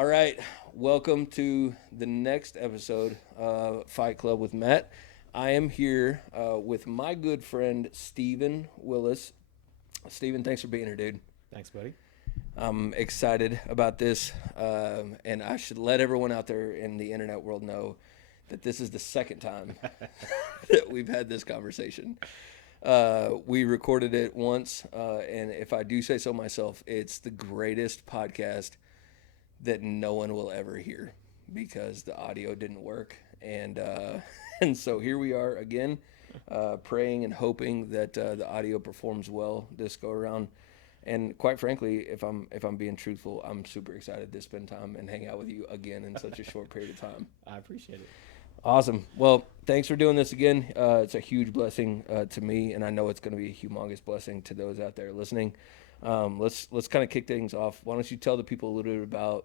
All right, welcome to the next episode of Fight Club with Matt. I am here with my good friend Steven Willis. Steven, thanks for being here, dude. Thanks, buddy. I'm excited about this, and I should let everyone out there in the internet world know that this is the second time that we've had this conversation. We recorded it once, and if I do say so myself, it's the greatest podcast that no one will ever hear because the audio didn't work. And and so here we are again, praying and hoping that the audio performs well this go around. And quite frankly, if I'm being truthful, I'm super excited to spend time and hang out with you again in such a short period of time. I appreciate it. Awesome. Well, thanks for doing this again. It's a huge blessing to me, and I know it's going to be a humongous blessing to those out there listening. Let's kind of kick things off. Why don't you tell the people a little bit about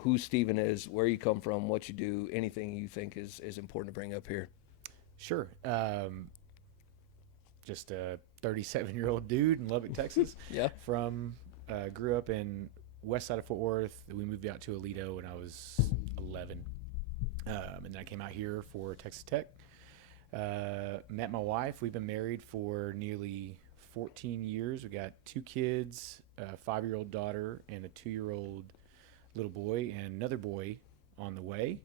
who Steven is, where you come from, what you do, anything you think is important to bring up here. Sure. Just a 37-year-old dude in Lubbock, Texas. Yeah. Grew up in west side of Fort Worth. We moved out to Aledo when I was 11. And then I came out here for Texas Tech. Met my wife. We've been married for nearly 14 years. We got 2 kids, a 5-year-old daughter and a 2-year-old little boy, and another boy on the way.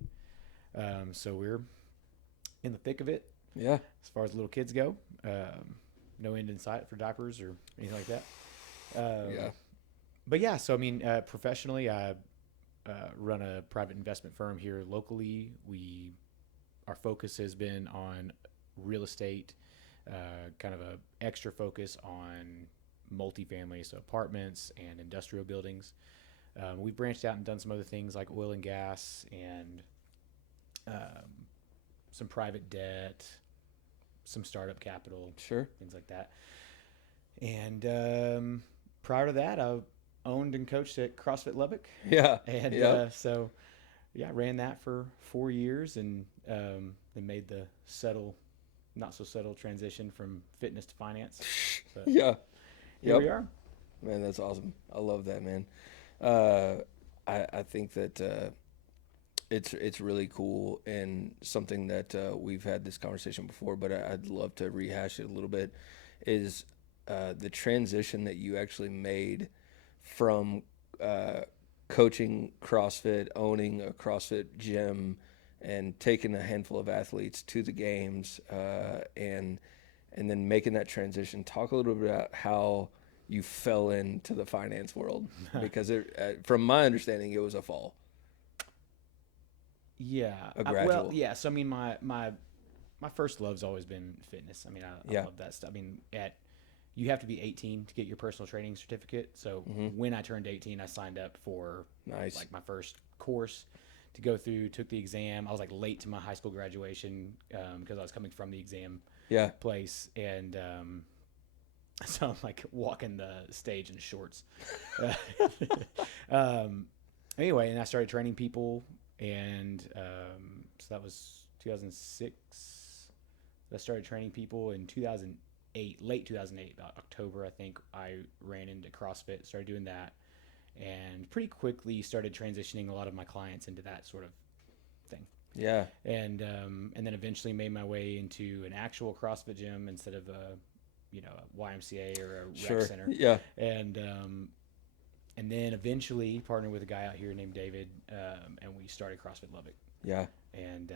So we're in the thick of it. Yeah. As far as little kids go. No end in sight for diapers or anything like that. Yeah. But yeah, so I mean, professionally, I run a private investment firm here locally. Our focus has been on real estate, kind of a extra focus on multifamily, so apartments and industrial buildings. We've branched out and done some other things like oil and gas and some private debt, some startup capital, Sure. things like that. And prior to that, I owned and coached at CrossFit Lubbock. Yeah. And yeah. I ran that for 4 years and then made the not so subtle transition from fitness to finance. So Yeah. here we are. Man, that's awesome. I love that, man. I think that it's really cool and something that we've had this conversation before, but I'd love to rehash it a little bit. Is the transition that you actually made from coaching CrossFit, owning a CrossFit gym, and taking a handful of athletes to the games, and then making that transition. Talk a little bit about how you fell into the finance world, because from my understanding, it was a fall. Yeah. A gradual. Well, yeah. So I mean, my first love's always been fitness. I mean, I Yeah. love that stuff. I mean, you have to be 18 to get your personal training certificate. So Mhm. when I turned 18, I signed up for Nice. like my first course to go through. Took the exam. I was like late to my high school graduation because I was coming from the exam Yeah. place, and so I'm like walking the stage in shorts. Anyway, and I started training people, and so that was 2006. I started training people in 2008, late 2008, about October, I think. I ran into CrossFit, started doing that, and pretty quickly started transitioning a lot of my clients into that sort of thing. Yeah. And then eventually made my way into an actual CrossFit gym instead of a YMCA or a rec Sure. center. Yeah. And then eventually partnered with a guy out here named David, and we started CrossFit Lubbock. Yeah. And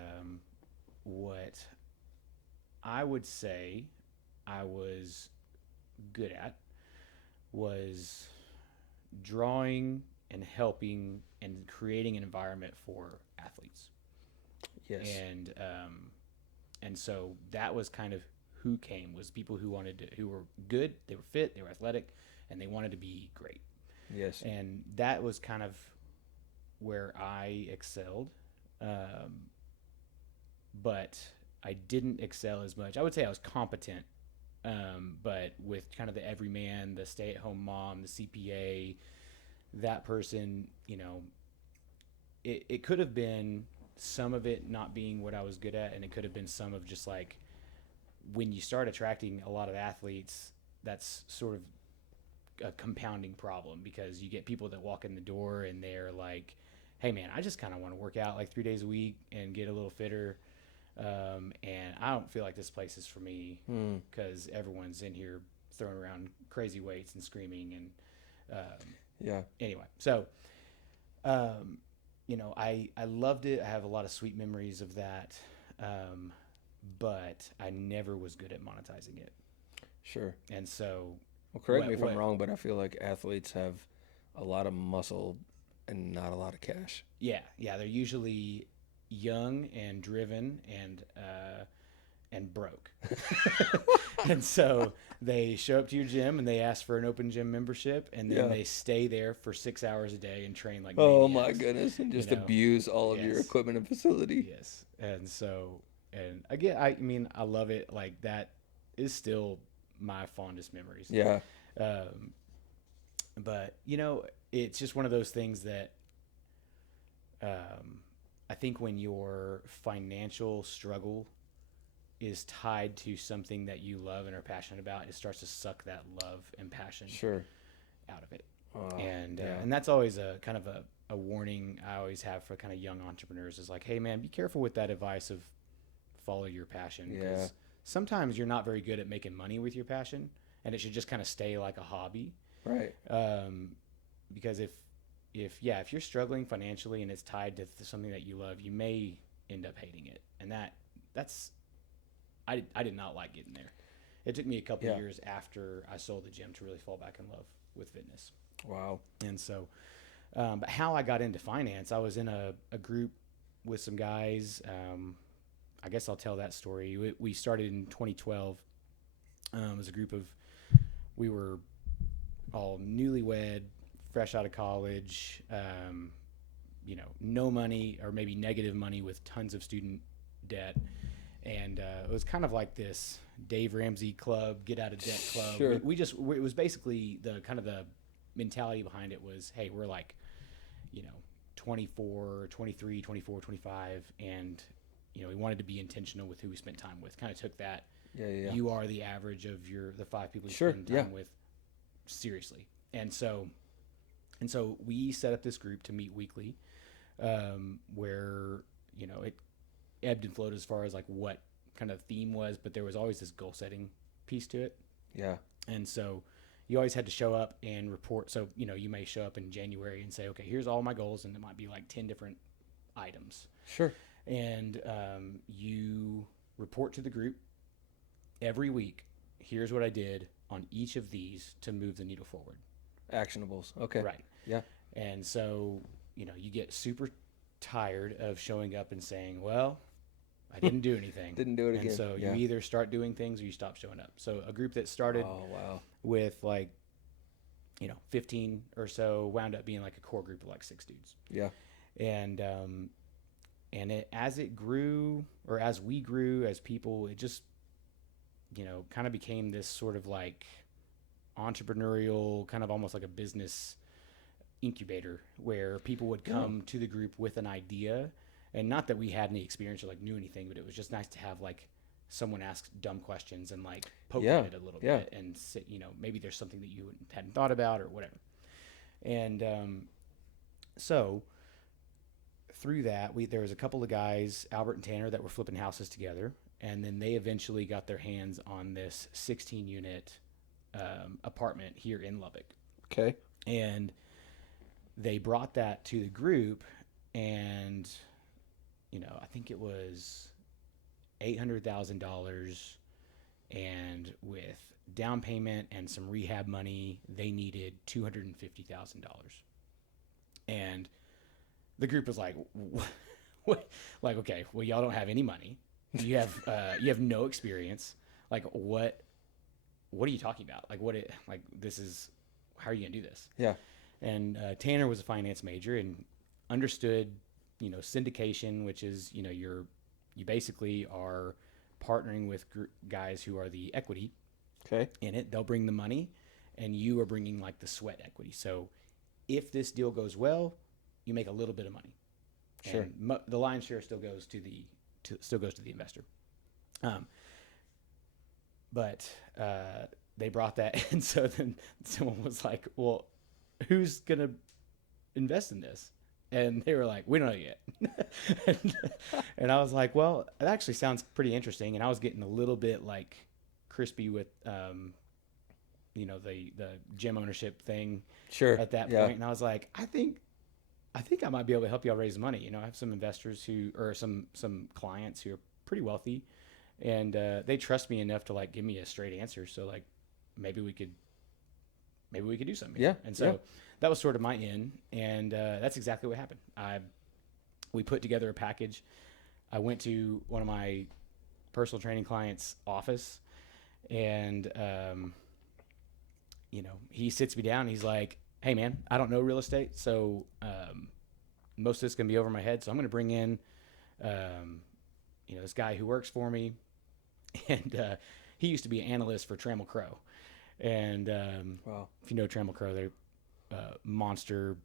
what I would say I was good at was drawing and helping and creating an environment for athletes. Yes. And so that was kind of who came, was people who who were good, they were fit, they were athletic, and they wanted to be great. Yes. And that was kind of where I excelled. But I didn't excel as much. I would say I was competent, but with kind of the everyman, the stay-at-home mom, the CPA, that person, it could have been some of it not being what I was good at, and it could have been some of just like when you start attracting a lot of athletes, that's sort of a compounding problem, because you get people that walk in the door and they're like, hey man, I just kind of want to work out like 3 days a week and get a little fitter. And I don't feel like this place is for me because everyone's in here throwing around crazy weights and screaming. And anyway, so, you know, I loved it. I have a lot of sweet memories of that. But I never was good at monetizing it. Sure. And so, well, correct me if I'm wrong, but I feel like athletes have a lot of muscle and not a lot of cash. Yeah. They're usually young and driven and broke. And so they show up to your gym and they ask for an open gym membership, and then they stay there for 6 hours a day and train like oh maniacs, my goodness, and just abuse all of your equipment and facility. Yes. And so, and again, I mean, I love it. Like, that is still my fondest memories. Yeah. But you know, it's just one of those things that I think when your financial struggle is tied to something that you love and are passionate about, it starts to suck that love and passion out of it. And that's always a kind of a warning I always have for kind of young entrepreneurs is like, hey man, be careful with that advice of follow your passion. Because sometimes you're not very good at making money with your passion, and it should just kind of stay like a hobby. Right. Because if you're struggling financially and it's tied to something that you love, you may end up hating it. And that's I did not like getting there. It took me a couple of years after I sold the gym to really fall back in love with fitness. Wow. And so, but how I got into finance, I was in a group with some guys. I guess I'll tell that story. We started in 2012. It was a group of, we were all newlywed, fresh out of college, you know, no money or maybe negative money with tons of student debt. And it was kind of like this Dave Ramsey club, get out of debt club. Sure. It was basically the kind of the mentality behind it was, hey, we're like, you know, 24, 23, 24, 25. And, you know, we wanted to be intentional with who we spent time with. Kind of took that. Yeah. You are the average of the 5 people you spend time with seriously. And so we set up this group to meet weekly, where, you know, it ebbed and flowed as far as like what kind of theme was, but there was always this goal setting piece to it. Yeah. And so you always had to show up and report. So, you know, you may show up in January and say, okay, here's all my goals. And it might be like 10 different items. Sure. And you report to the group every week. Here's what I did on each of these to move the needle forward. Actionables. Okay. Right. Yeah. And so, you know, you get super tired of showing up and saying, well, I didn't do anything. Didn't do it again. And so you either start doing things or you stop showing up. So a group that started with like, you know, 15 or so wound up being like a core group of like 6 dudes. Yeah. And as it grew, or as we grew as people, it just, you know, kind of became this sort of like entrepreneurial, kind of almost like a business incubator where people would come to the group with an idea. And not that we had any experience or like knew anything, but it was just nice to have like someone ask dumb questions and like poke at it a little bit and sit, you know, maybe there's something that you hadn't thought about or whatever. And so through that, there was a couple of guys, Albert and Tanner, that were flipping houses together. And then they eventually got their hands on this 16-unit apartment here in Lubbock. Okay. And they brought that to the group, and, you know, I think it was $800,000, and with down payment and some rehab money, they needed $250,000. And the group was like, what? Like, okay, well, y'all don't have any money. You have no experience. Like, what are you talking about? Like, this is, how are you gonna do this? Yeah. And Tanner was a finance major and understood, you know, syndication, which is, you know, you basically are partnering with guys who are the equity in it. They'll bring the money, and you are bringing like the sweat equity. So if this deal goes well, you make a little bit of money. Sure. And the lion's share still goes to the investor. But they brought that, and so then someone was like, well, who's going to invest in this? And they were like, we don't know yet. and I was like, well, it actually sounds pretty interesting. And I was getting a little bit like crispy with, the gym ownership thing Sure. at that Yeah. point. And I was like, I think I might be able to help y'all raise money. I have some investors or some clients who are pretty wealthy, and they trust me enough to like give me a straight answer. So like maybe we could do something. Yeah. And so that was sort of my in, and that's exactly what happened. We put together a package. I went to one of my personal training clients' office, and he sits me down. And he's like, "Hey, man, I don't know real estate, so most of this is gonna be over my head. So I'm gonna bring in, this guy who works for me, and he used to be an analyst for Trammell Crow, and Wow. if you know Trammell Crow, they're monster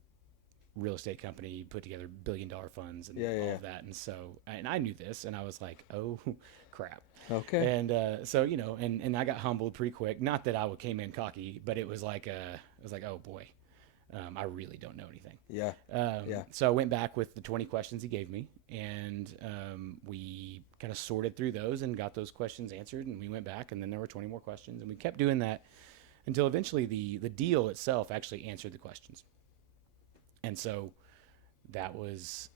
real estate company, put together $1 billion funds and all of that. And so, and I knew this, and I was like, oh crap. Okay. And so, and I got humbled pretty quick. Not that I came in cocky, but it was like, oh boy, I really don't know anything. Yeah. So I went back with the 20 questions he gave me, and we kind of sorted through those and got those questions answered. And we went back, and then there were 20 more questions, and we kept doing that until eventually the deal itself actually answered the questions. And so that was,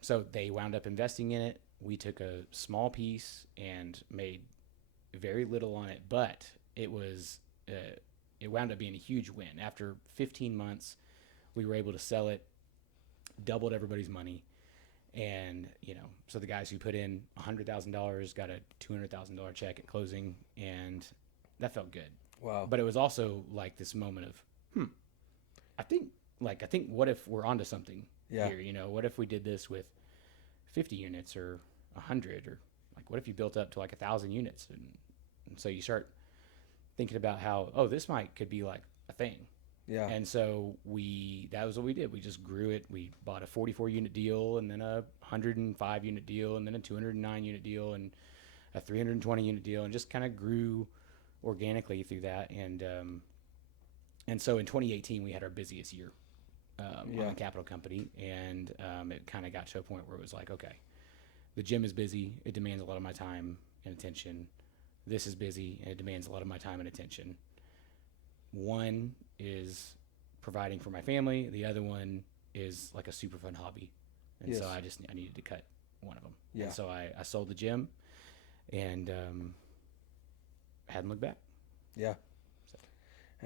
so they wound up investing in it. We took a small piece and made very little on it, but it wound up being a huge win. After 15 months, we were able to sell it, doubled everybody's money. And, so the guys who put in $100,000 got a $200,000 check at closing, and that felt good. Wow. But it was also like this moment of, I think what if we're onto something here? What if we did this with 50 units or 100, or like, what if you built up to like 1,000 units? And so you start thinking about how, this could be like a thing. Yeah. And so that was what we did. We just grew it. We bought a 44 unit deal, and then a 105 unit deal, and then a 209 unit deal, and a 320 unit deal, and just kind of grew organically through that. And so in 2018, we had our busiest year on the capital company, and it kind of got to a point where it was like, okay, the gym is busy. It demands a lot of my time and attention. This is busy, and it demands a lot of my time and attention. One is providing for my family. The other one is like a super fun hobby. And so I needed to cut one of them. Yeah. And so I sold the gym, and hadn't looked back. Yeah. So.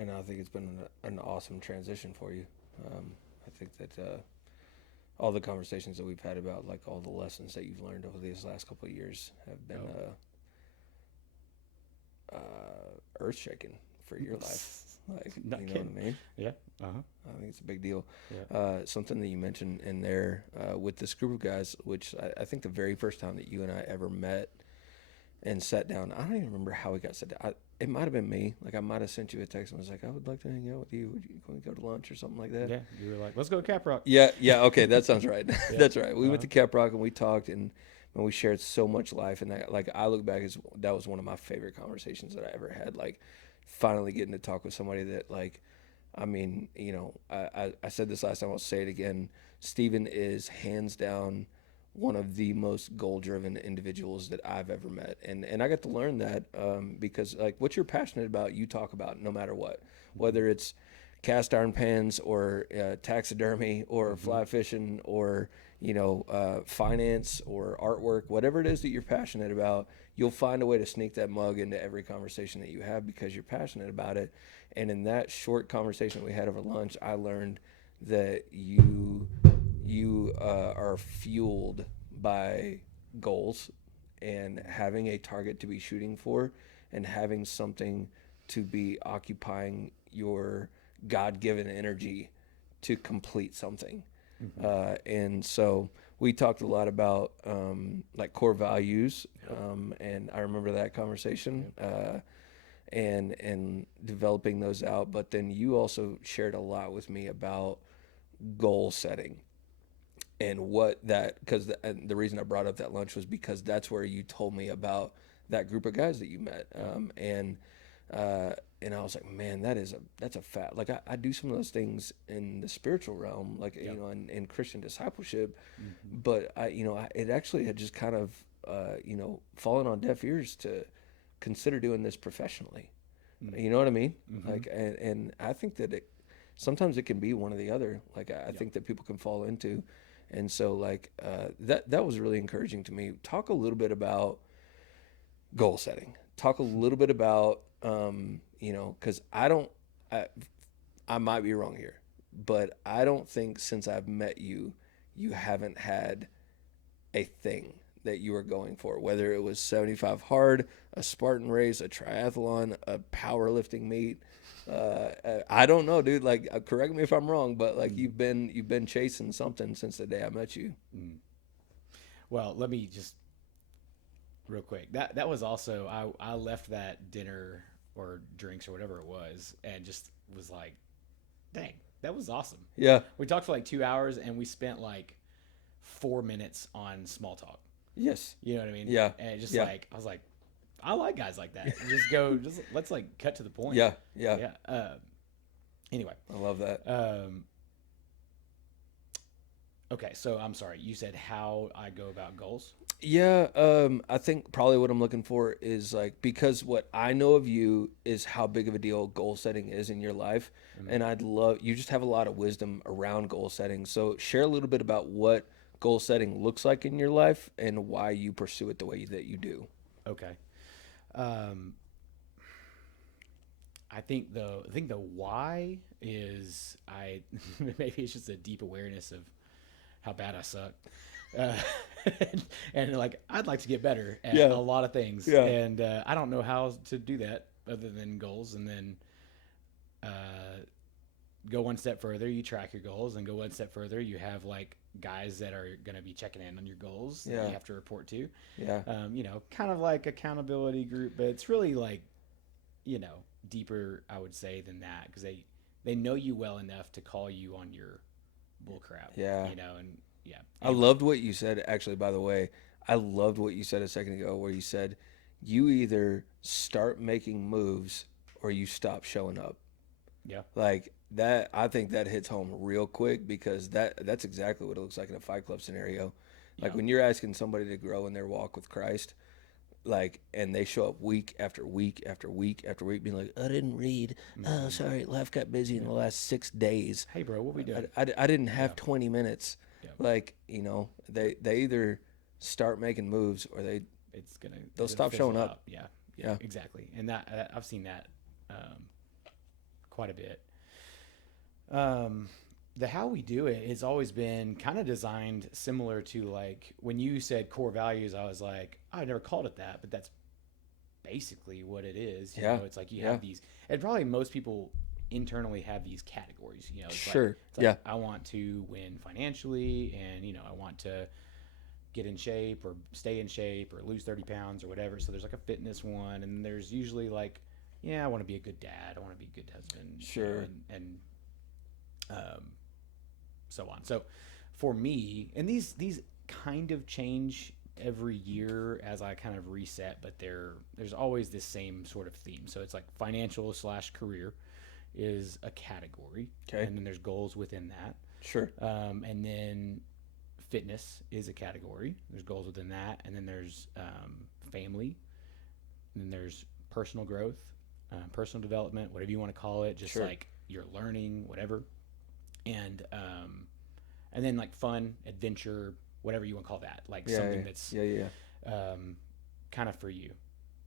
And I think it's been an awesome transition for you. I think that all the conversations that we've had about like all the lessons that you've learned over these last couple of years have been earth-shaking for your life. Like, you know what I mean? Yeah. Uh-huh. I think it's a big deal. Yeah. Something that you mentioned in there with this group of guys, which I think the very first time that you and I ever met and sat down, I don't even remember how we got sat down. It might have been me. Like, I might have sent you a text and was like, I would like to hang out with you. Can we go to lunch or something like that? Yeah. You were like, let's go to Cap Rock. Yeah. Okay. That sounds right. Yeah. That's right. We went to Cap Rock and we talked, and we shared so much life. And that, like, I look back as that was one of my favorite conversations that I ever had. Like, finally getting to talk with somebody that, like, I mean, I said this last time, I'll say it again. Steven is hands down one of the most goal-driven individuals that I've ever met. And I got to learn that because, like, what you're passionate about, you talk about no matter what. Whether it's cast iron pans or taxidermy or fly fishing or, finance or artwork, whatever it is that you're passionate about, you'll find a way to sneak that mug into every conversation that you have because you're passionate about it. And in that short conversation we had over lunch, I learned that you are fueled by goals and having a target to be shooting for and having something to be occupying your God-given energy to complete something. And so we talked a lot about like core values, and I remember that conversation and developing those out. But then you also shared a lot with me about goal setting and what that, because the reason I brought up that lunch was because that's where you told me about that group of guys that you met. And And I was like, man, that's a fat. Like I do some of those things in the spiritual realm, like Yep. in Christian discipleship, Mm-hmm. but it actually had just kind of fallen on deaf ears to consider doing this professionally. You know what I mean? Mm-hmm. Like, and I think that sometimes it can be one or the other. Like I Yep. think that people can fall into, and so like that was really encouraging to me. Talk a little bit about goal setting. Talk a little bit about because I might be wrong here, but I don't think since I've met you, you haven't had a thing that you were going for, whether it was 75 hard, a Spartan race, a triathlon, a powerlifting meet. I don't know, dude. Like, correct me if I'm wrong, but like Mm-hmm. you've been chasing something since the day I met you. Mm. Well, let me just real quick. That was also I left that dinner or drinks or whatever it was and just was like, dang, that was awesome. Yeah. We talked for like 2 hours and we spent like 4 minutes on small talk. Yes. You know what I mean? Yeah. And it just Yeah. like I was like, I like guys like that. Just go, just let's like cut to the point. Yeah. Yeah. Yeah. Anyway. I love that. Okay. So I'm sorry. You said how I go about goals. Yeah, I think probably what I'm looking for is like because what I know of you is how big of a deal goal setting is in your life, Mm. and I'd love you just have a lot of wisdom around goal setting. So share a little bit about what goal setting looks like in your life and why you pursue it the way that you do. Okay. Um, I think the why is I maybe it's just a deep awareness of how bad I suck. Uh, and like I'd like to get better at Yeah, a lot of things, yeah, and I don't know how to do that other than goals, and then uh, go one step further. You track your goals, and go one step further. You have like guys that are going to be checking in on your goals that yeah, you have to report to. yeah, Kind of like accountability group, but it's really like deeper, I would say, than that because they know you well enough to call you on your bull crap, yeah. and yeah. I Anyway, loved what you said, actually, by the way. I loved what you said a second ago, where you said you either start making moves or you stop showing up. yeah, Like that, I think that hits home real quick because that's exactly what it looks like in a Fight Club scenario. Like yeah, when you're asking somebody to grow in their walk with Christ, like, and they show up week after week after week after week, being like, I didn't read. Oh, hmm, sorry, life got busy in yeah. the last 6 days. Hey, bro, what we doing? I didn't Yeah, have 20 minutes. yeah. Like, they either start making moves or they'll It'll stop showing fizzle up. out. Yeah, yeah, Yeah, exactly. And that I've seen that quite a bit. Um, the how we do it has always been kind of designed similar to like when you said core values. I was like, I never called it that, but that's basically what it is. yeah, It's like you yeah. have these, and probably most people internally have these categories. Sure. It's like Yeah, I want to win financially, and I want to get in shape or stay in shape or lose 30 pounds or whatever. So there's like a fitness one, and there's usually like, yeah, I want to be a good dad, I want to be a good husband, sure. and um, so on. So for me, and these kind of change every year as I kind of reset, but there's always this same sort of theme. So it's like financial slash career is a category, Okay. and then there's goals within that, Sure. and then fitness is a category. There's goals within that, and then there's family, and then there's personal growth, personal development, whatever you want to call it, just Sure. like you're learning, whatever, and then like fun, adventure, whatever you want to call that, like Yeah, something yeah, that's yeah, yeah, kind of for you,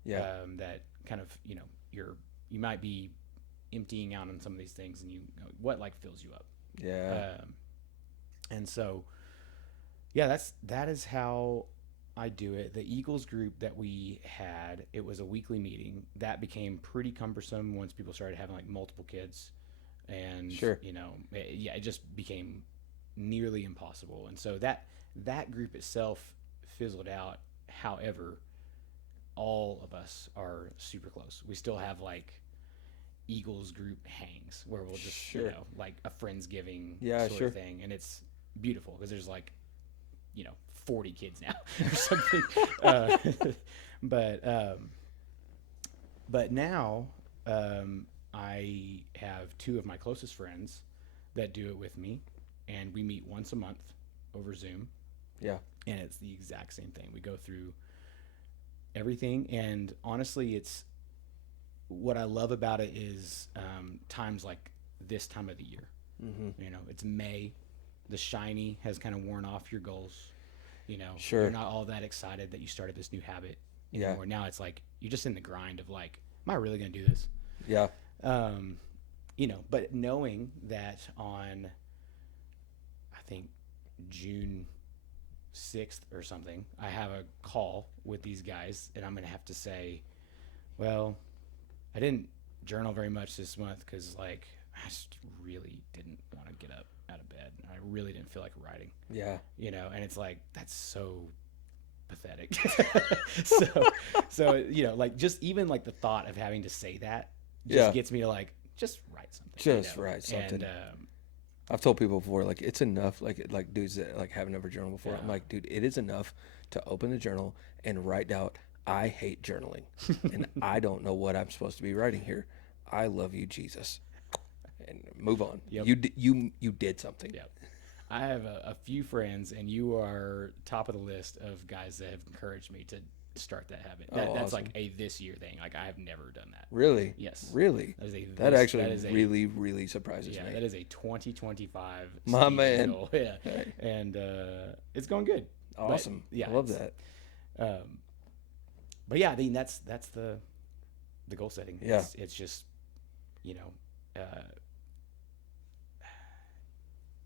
yeah. that kind of you might be emptying out on some of these things, and what like fills you up, Yeah. and so yeah, that is how I do it. The Eagles group that we had, it was a weekly meeting that became pretty cumbersome once people started having like multiple kids, and Sure. it just became nearly impossible. And so that group itself fizzled out. However, all of us are super close. We still have like Eagles group hangs where we'll just Sure. like a friendsgiving Yeah, sort sure. of thing, and it's beautiful because there's like 40 kids now or something. uh, but um, but now I have two of my closest friends that do it with me, and we meet once a month over Zoom, Yeah. and it's the exact same thing. We go through everything, and honestly, it's what I love about it is times like this time of the year. Mm-hmm. You know, it's May. The shiny has kind of worn off your goals. You know, Sure. you're not all that excited that you started this new habit anymore. Now it's like you're just in the grind of like, am I really going to do this? Yeah. You know, but knowing that on, I think June 6th or something, I have a call with these guys, and I'm going to have to say, well, I didn't journal very much this month because, like, I just really didn't want to get up out of bed. I really didn't feel like writing. Yeah. You know, and it's like, that's so pathetic. so, you know, like, just even like the thought of having to say that just gets me to like, just write something. Just write something. And, I've told people before, like, it's enough, like dudes that like haven't ever journaled before. Yeah. I'm like, dude, it is enough to open the journal and write out, I hate journaling, and I don't know what I'm supposed to be writing here. I love you, Jesus, and move on. Yep. You did something. yeah. I have a few friends, and you are top of the list of guys that have encouraged me to start that habit. That's awesome. like a this year thing. Like, I have never done that. Really? Yes. Really? That actually really, really surprises Yeah, me. that is a 2025 My Steve man. goal. Yeah. Hey. And it's going good. Awesome. But, yeah, I love that. But yeah, I mean that's the goal setting. Yeah. It's just, you know,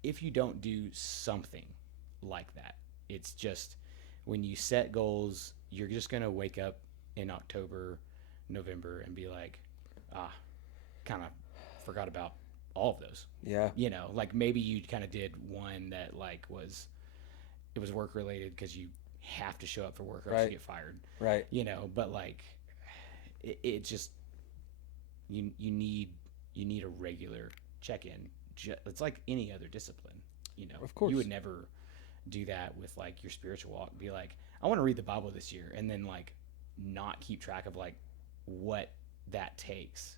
if you don't do something like that, it's just when you set goals, you're just gonna wake up in October, November, and be like, kind of forgot about all of those. Yeah. You know, like maybe you kind of did one that like was work related because you have to show up for work or else Right. you get fired. Right. You know, but like it just you need a regular check-in. It's like any other discipline, you know. Of course. You would never do that with like your spiritual walk. Be like, I want to read the Bible this year, and then like not keep track of like what that takes.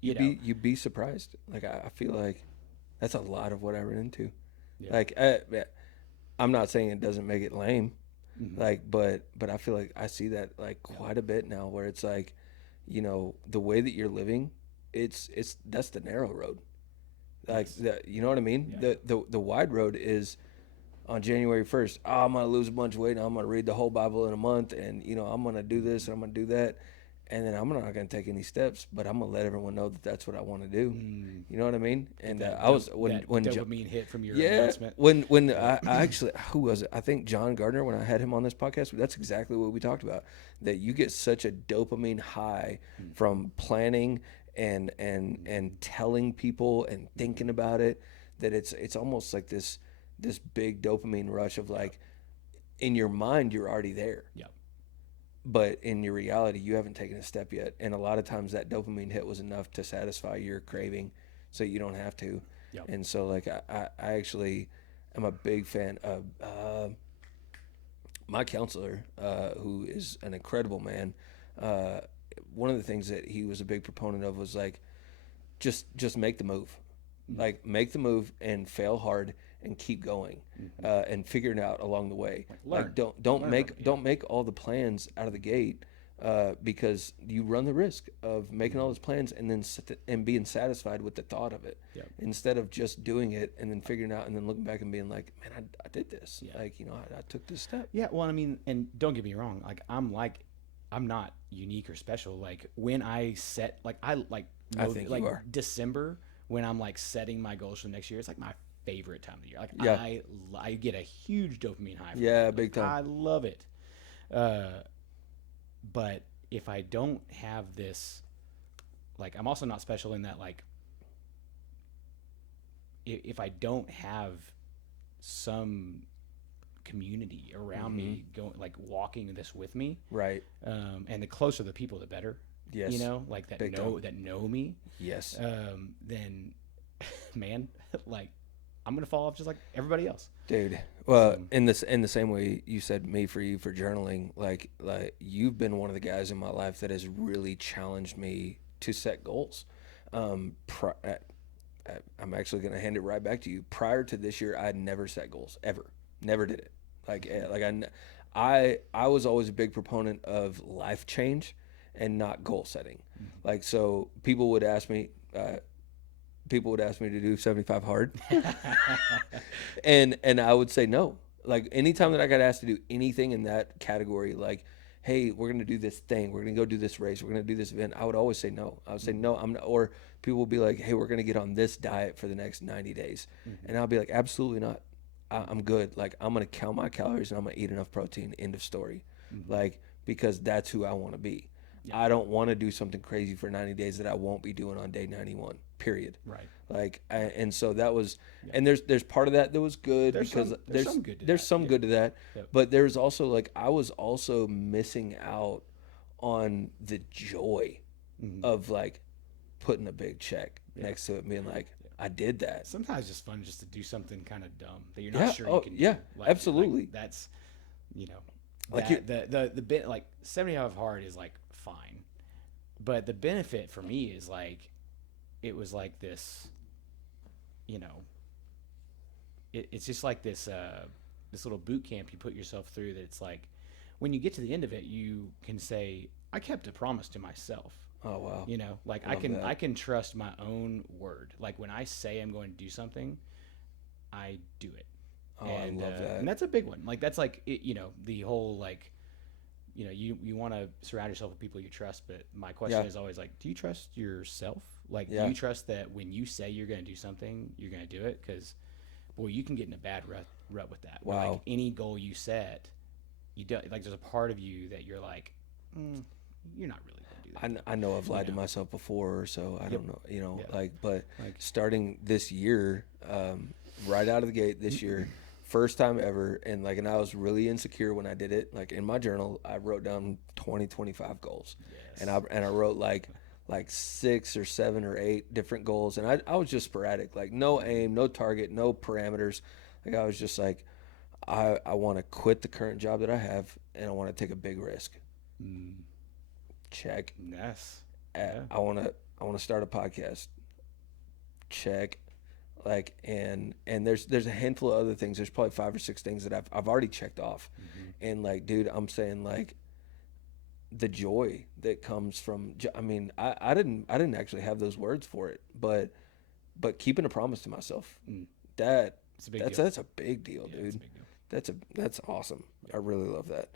You'd be surprised. Like I feel like that's a lot of what I run into. Yeah. Like I'm not saying it doesn't make it lame, Mhm. like but I feel like I see that like quite a bit now, where it's like, you know, the way that you're living, it's that's the narrow road. Like you know what I mean? Yeah. The wide road is on January 1st. Oh, I'm gonna lose a bunch of weight, and I'm gonna read the whole Bible in a month, and you know I'm gonna do this and I'm gonna do that, and then I'm not gonna take any steps, but I'm gonna let everyone know that that's what I want to do. You know what I mean? And I was when dopamine hit from your yeah, announcement. when I actually, who was it? I think John Gardner, when I had him on this podcast, that's exactly what we talked about. That you get such a dopamine high from planning and telling people and thinking about it, that it's almost like this big dopamine rush of like, in your mind you're already there. Yeah. But in your reality, you haven't taken a step yet. And a lot of times that dopamine hit was enough to satisfy your craving so you don't have to. Yep. And so like I actually am a big fan of my counselor, who is an incredible man. One of the things that he was a big proponent of was like, just make the move. Like make the move and fail hard and keep going, and figure it out along the way. Like don't make all the plans out of the gate, because you run the risk of making all those plans and then being satisfied with the thought of it, instead of just doing it and then figuring out and then looking back and being like, man, I did this. Like, you know, I took this step. Yeah, well, I mean, and don't get me wrong, like I'm not unique or special. Like when I set, like I think like you are. December, when I'm like setting my goals for next year, it's like my favorite time of the year. Like Yeah. I get a huge dopamine high. From Yeah, it. big time. I love it. But if I don't have this, like I'm also not special in that, like if I don't have some community around me going, like walking this with me, Right. and the closer the people, the better. Yes. You know, like that Big time. that know me. Yes. Then, man, like I'm gonna fall off just like everybody else. Dude, well, in the same way you said me for you for journaling, like you've been one of the guys in my life that has really challenged me to set goals. I'm actually going to hand it right back to you. Prior to this year, I had never set goals ever. Never did it. I was always a big proponent of life change and not goal setting. Like, so people would ask me to do 75 hard, and I would say no. Like, anytime that I got asked to do anything in that category, like, hey, we're gonna do this thing, we're gonna go do this race, we're gonna do this event, I would always say no. I would say no, I'm not. Or people would be like, hey, we're gonna get on this diet for the next 90 days, and I'll be like, absolutely not. I'm good. Like, I'm gonna count my calories and I'm gonna eat enough protein. End of story. Like, because that's who I want to be. Yeah. I don't want to do something crazy for 90 days that I won't be doing on day 91. Period. Right. Like, and so that was, and there's part of that was good, because there's some good to that, but there's also, like, I was also missing out on the joy of, like, putting a big check next to it, being like, I did that. Sometimes it's just fun just to do something kind of dumb that you're not sure you can do. Yeah, like, absolutely. Like, that's, like, the bit, like, 75 hard is, like, fine, but the benefit for me is, like, it was like this, it's just like this little boot camp you put yourself through, that it's like, when you get to the end of it, you can say, I kept a promise to myself. Oh, wow. Like, I can trust my own word. Like, when I say I'm going to do something, I do it. Oh, and, I love that. And that's a big one. Like, that's like, the whole, like, you want to surround yourself with people you trust. But my question is always, like, do you trust yourself? Like, do you trust that when you say you're going to do something, you're going to do it? Because, boy, you can get in a bad rut with that. Wow. Like, any goal you set, you don't, like, there's a part of you that you're like, you're not really. I know I've lied to myself before, so I don't know, but starting this year, right out of the gate this year, first time ever, and I was really insecure when I did it. Like, in my journal, I wrote down 2025 goals, and I wrote like 6 or 7 or 8 different goals, and I was just sporadic, like, no aim, no target, no parameters. Like, I was just like, I want to quit the current job that I have, and I want to take a big risk. Check. Yes. I want to start a podcast. Check. Like, and there's a handful of other things. There's probably 5 or 6 things that I've already checked off. And, like, dude, I'm saying, like, the joy that comes from, I mean, I didn't actually have those words for it, but keeping a promise to myself, that's a big deal, dude. That's a big deal. That's awesome. I really love that.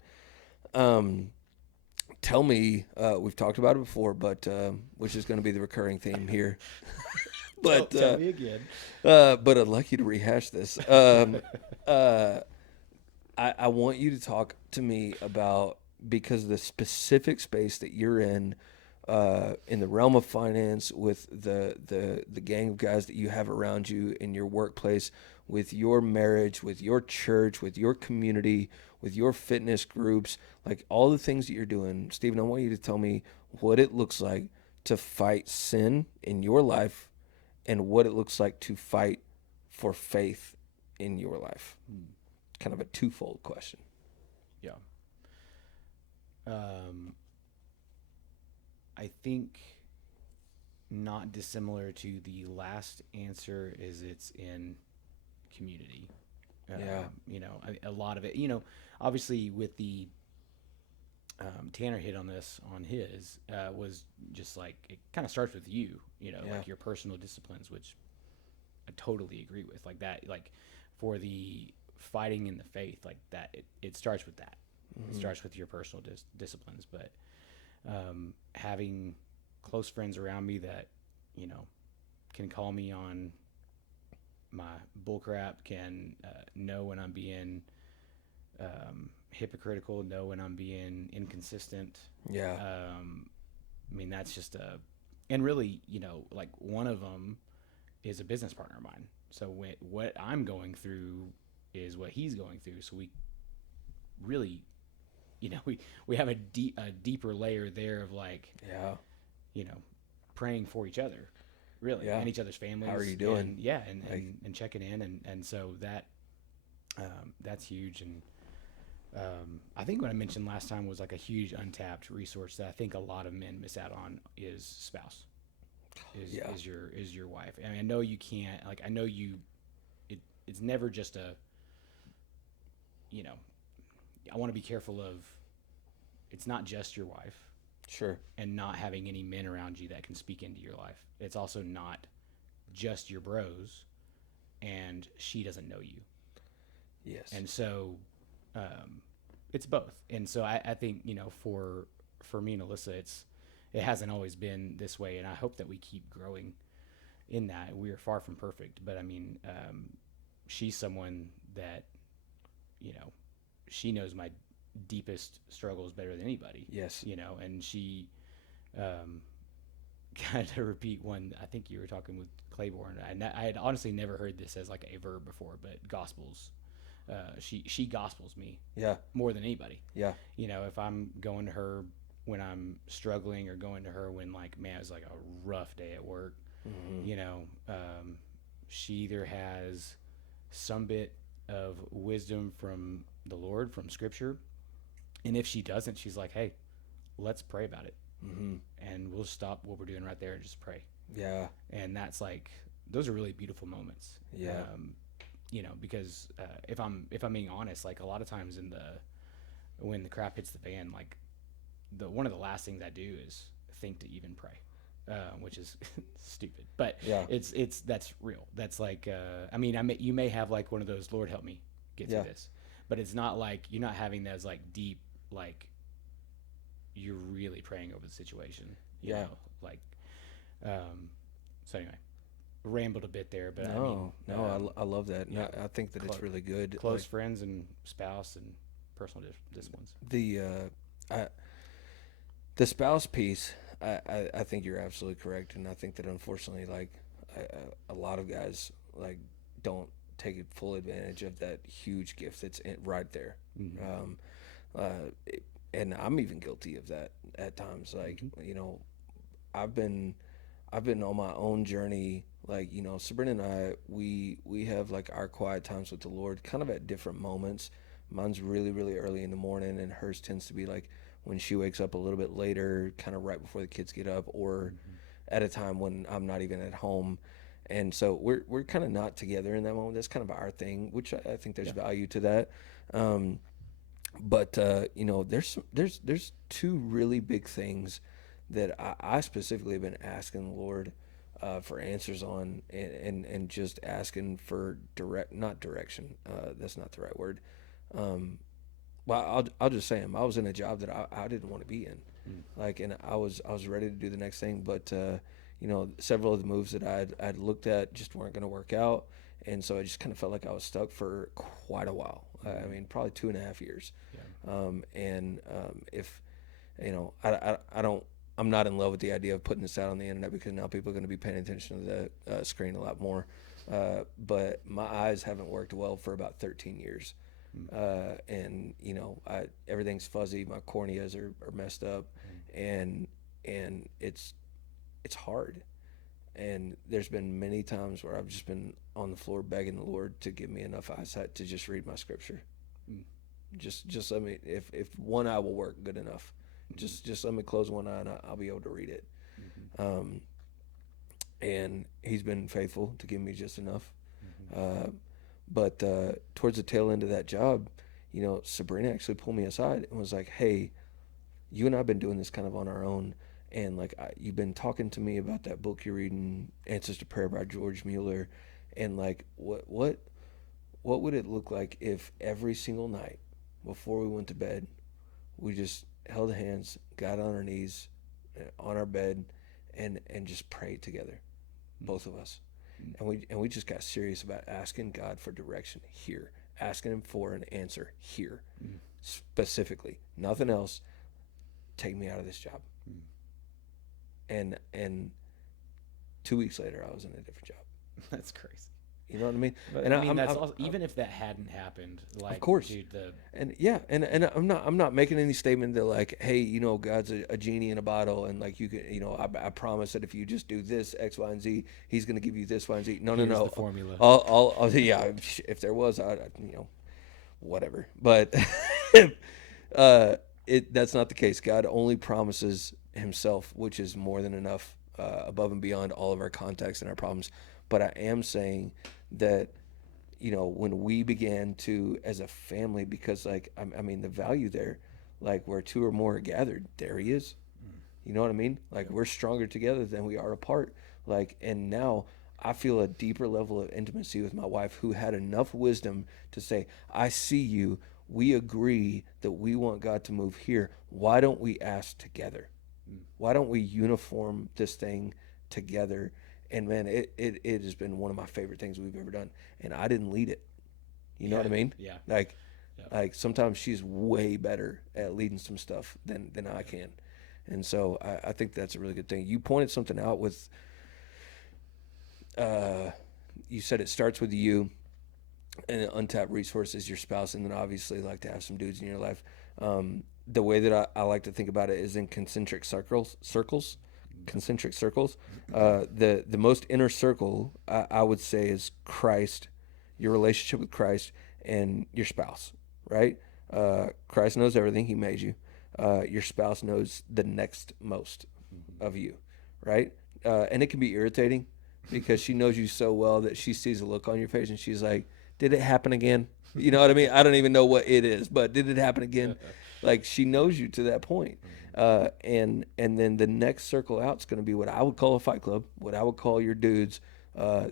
Tell me, we've talked about it before, but which is going to be the recurring theme here. But tell me again. But I'd like you to rehash this. I want you to talk to me about, because the specific space that you're in the realm of finance, with the gang of guys that you have around you in your workplace, with your marriage, with your church, with your community, with your fitness groups, like, all the things that you're doing. Stephen, I want you to tell me what it looks like to fight sin in your life, and what it looks like to fight for faith in your life. Kind of a twofold question. Yeah. I think not dissimilar to the last answer is it's in community. A lot of it, obviously with the Tanner hit on this on his was just like, it kind of starts with you, like your personal disciplines, which I totally agree with. Like that, like for the fighting in the faith, like that, it starts with that. It starts with your personal disciplines, but having close friends around me that, can call me on my bullcrap, can know when I'm being hypocritical, know when I'm being inconsistent. Yeah. I mean, that's just and really, like, one of them is a business partner of mine. So what I'm going through is what he's going through. So we really, we have a deeper layer there of, like, praying for each other, really, and each other's families. How are you doing? And checking in, and so that that's huge. And I think what I mentioned last time was like a huge untapped resource that I think a lot of men miss out on is spouse. Yeah. Is your wife. I mean, I know you can't like I know you. It's never just a. You know, I want to be careful of. It's not just your wife, Sure. and not having any men around you that can speak into your life. It's also not just your bros, and she doesn't know you. Yes. And so it's both. And so I think, you know, for me and Alyssa, it hasn't always been this way, and I hope that we keep growing in that. We are far from perfect, but I mean, she's someone that, you know, she knows my deepest struggles better than anybody. Yes. You know, and she um, kind of repeat one. I think you were talking with Claiborne. I had honestly never heard this as like a verb before, but gospels. She gospels me Yeah. more than anybody. Yeah. You know, if I'm going to her when I'm struggling, or going to her when like, man, it's like a rough day at work, you know, she either has some bit of wisdom from the Lord, from Scripture, and if she doesn't, she's like, hey, let's pray about it, and we'll stop what we're doing right there and just pray. Yeah. And that's like, those are really beautiful moments. Yeah. You know, because if I'm being honest, like a lot of times when the crap hits the fan, like one of the last things I do is think to even pray, which is stupid, but Yeah. it's that's real. That's like, I mean, you may have like one of those, Lord help me get through this, but it's not like you're not having those like deep, like you're really praying over the situation, you know, like, so anyway, rambled a bit there, but I love that. Yeah. I think that it's really good. Close friends and spouse and personal disciplines. The spouse piece, I think you're absolutely correct, and I think that unfortunately, like a lot of guys like don't take full advantage of that huge gift that's right there. And I'm even guilty of that at times. Like, you know, I've been on my own journey. Like, you know, Sabrina and I, we have like our quiet times with the Lord kind of at different moments. Mine's really, really early in the morning, and hers tends to be like when she wakes up a little bit later, kind of right before the kids get up, or at a time when I'm not even at home. And so we're kind of not together in that moment. That's kind of our thing, which I think there's value to that. But you know, there's two really big things that I specifically have been asking the Lord for answers on, and just asking for not direction. That's not the right word. Well, I'll just say I was in a job that I didn't want to be in, like, and I was ready to do the next thing, but you know, several of the moves that I'd looked at just weren't going to work out, and so I just kind of felt like I was stuck for quite a while. I mean, probably 2.5 years. If you know, I'm not in love with the idea of putting this out on the internet, because now people are going to be paying attention to the screen a lot more. But my eyes haven't worked well for about 13 years. And you know, everything's fuzzy. My corneas are messed up, and it's hard. And there's been many times where I've just been on the floor begging the Lord to give me enough eyesight to just read my scripture. Just let me, if one eye will work good enough, just let me close one eye and I'll be able to read it. And He's been faithful to give me just enough. But towards the tail end of that job, you know, Sabrina actually pulled me aside and was like, "Hey, you and I have been doing this kind of on our own, and like you've been talking to me about that book you're reading, Answers to Prayer by George Mueller, and like what would it look like if every single night before we went to bed, we just held hands, got on our knees on our bed, and just prayed together, both of us." And we just got serious about asking God for direction here, asking Him for an answer here, specifically, nothing else. Take me out of this job. And 2 weeks later, I was in a different job. That's crazy. You know what I mean? But And I mean, that's also, even if that hadn't happened, like, of course, dude, and I'm not making any statement that like, hey, you know, God's a genie in a bottle, and like you can, you know, I promise that if you just do this X, Y, and Z, He's going to give you this, Y, and Z. No. the formula. I'll yeah. If there was, I you know, whatever. But That's not the case. God only promises himself, which is more than enough, above and beyond all of our contacts and our problems. But I am saying that, when we began to, as a family, because like, I mean, the value there, like where two or more are gathered, there he is. You know what I mean? Like we're stronger together than we are apart. Like, and now I feel a deeper level of intimacy with my wife, who had enough wisdom to say, I see you. We agree that we want God to move here. Why don't we ask together? Why don't we uniform this thing together? And man, it has been one of my favorite things we've ever done. And I didn't lead it. You know what I mean? Yeah. Like, Yeah. like sometimes she's way better at leading some stuff than I can. And so I think that's a really good thing. You pointed something out with, you said it starts with you, and an untapped resource is your spouse, and then obviously like to have some dudes in your life. The way that I like to think about it is in concentric concentric circles. The most inner circle I would say is Christ, your relationship with Christ, and your spouse, right? Christ knows everything. He made you. Your spouse knows the next most of you, right? And it can be irritating because she knows you so well that she sees a look on your face and she's like, did it happen again? You know what I mean? I don't even know what it is, but did it happen again? Like she knows you to that point. And then the next circle out is going to be what I would call a fight club, what I would call your dudes,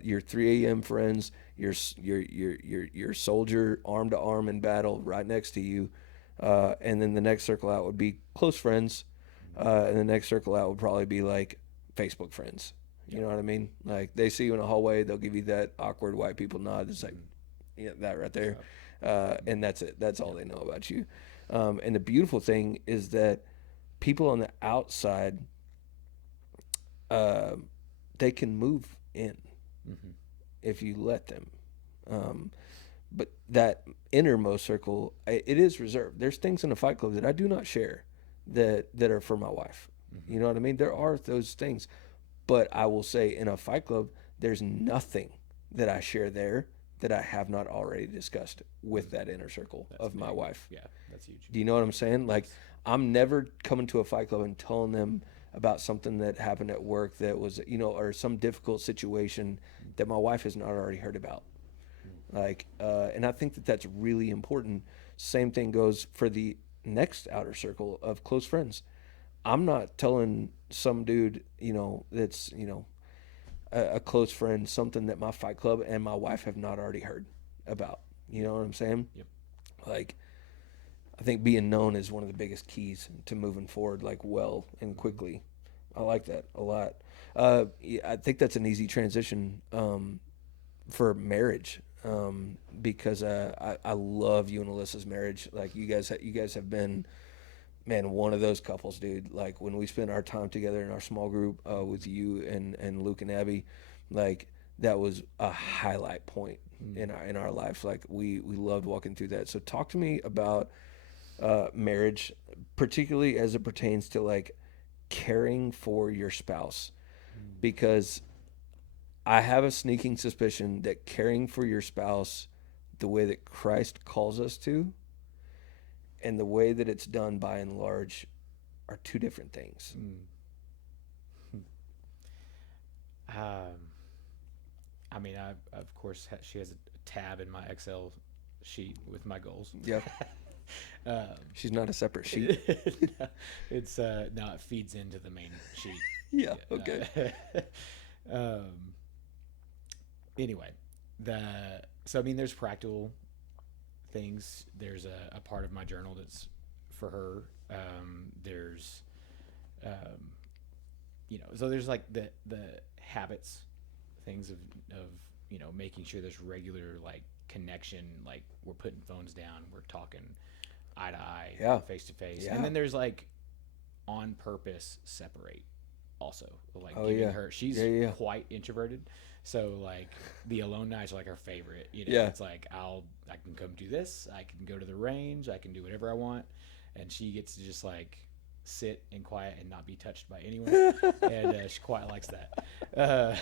your 3 a.m. friends, your soldier arm to arm in battle right next to you. And then the next circle out would be close friends. And the next circle out would probably be like Facebook friends. You know what I mean? Like they see you in a hallway, they'll give you that awkward white people nod. It's like, yeah, that right there. And that's it. That's all they know about you. And the beautiful thing is that people on the outside, they can move in if you let them. But that innermost circle, it is reserved. There's things in a fight club that I do not share that are for my wife. You know what I mean? There are those things. But I will say in a fight club, there's nothing that I share there that I have not already discussed with that inner circle of my wife. Yeah, that's huge. Do you know what I'm saying? Like, I'm never coming to a fight club and telling them about something that happened at work that was, or some difficult situation that my wife has not already heard about. Like, and I think that that's really important. Same thing goes for the next outer circle of close friends. I'm not telling some dude, that's, a close friend, something that my fight club and my wife have not already heard about. You know what I'm saying? Yep. Like, I think being known is one of the biggest keys to moving forward, like well and quickly. I like that a lot. I think that's an easy transition for marriage, because I love you and Alyssa's marriage. Like you guys have been, man, one of those couples, dude. Like when we spent our time together in our small group with you and Luke and Abby, like that was a highlight point in our life. Like we loved walking through that. So talk to me about marriage, particularly as it pertains to like caring for your spouse, because I have a sneaking suspicion that caring for your spouse the way that Christ calls us to and the way that it's done by and large are two different things. I mean, of course, she has a tab in my Excel sheet with my goals. Yep. She's not a separate sheet. No, it's no, it feeds into the main sheet. Yeah. Okay. Anyway, so I mean, there's practical things. There's a part of my journal that's for her. There's, so there's like the habits, things of making sure there's regular like connection, like we're putting phones down, we're talking eye to eye, face to face, and then there's like on purpose separate. Also, like giving her, she's quite introverted, so like the alone nights are like her favorite. It's like I can come do this, I can go to the range, I can do whatever I want, and she gets to just like sit in quiet and not be touched by anyone, and she quite likes that.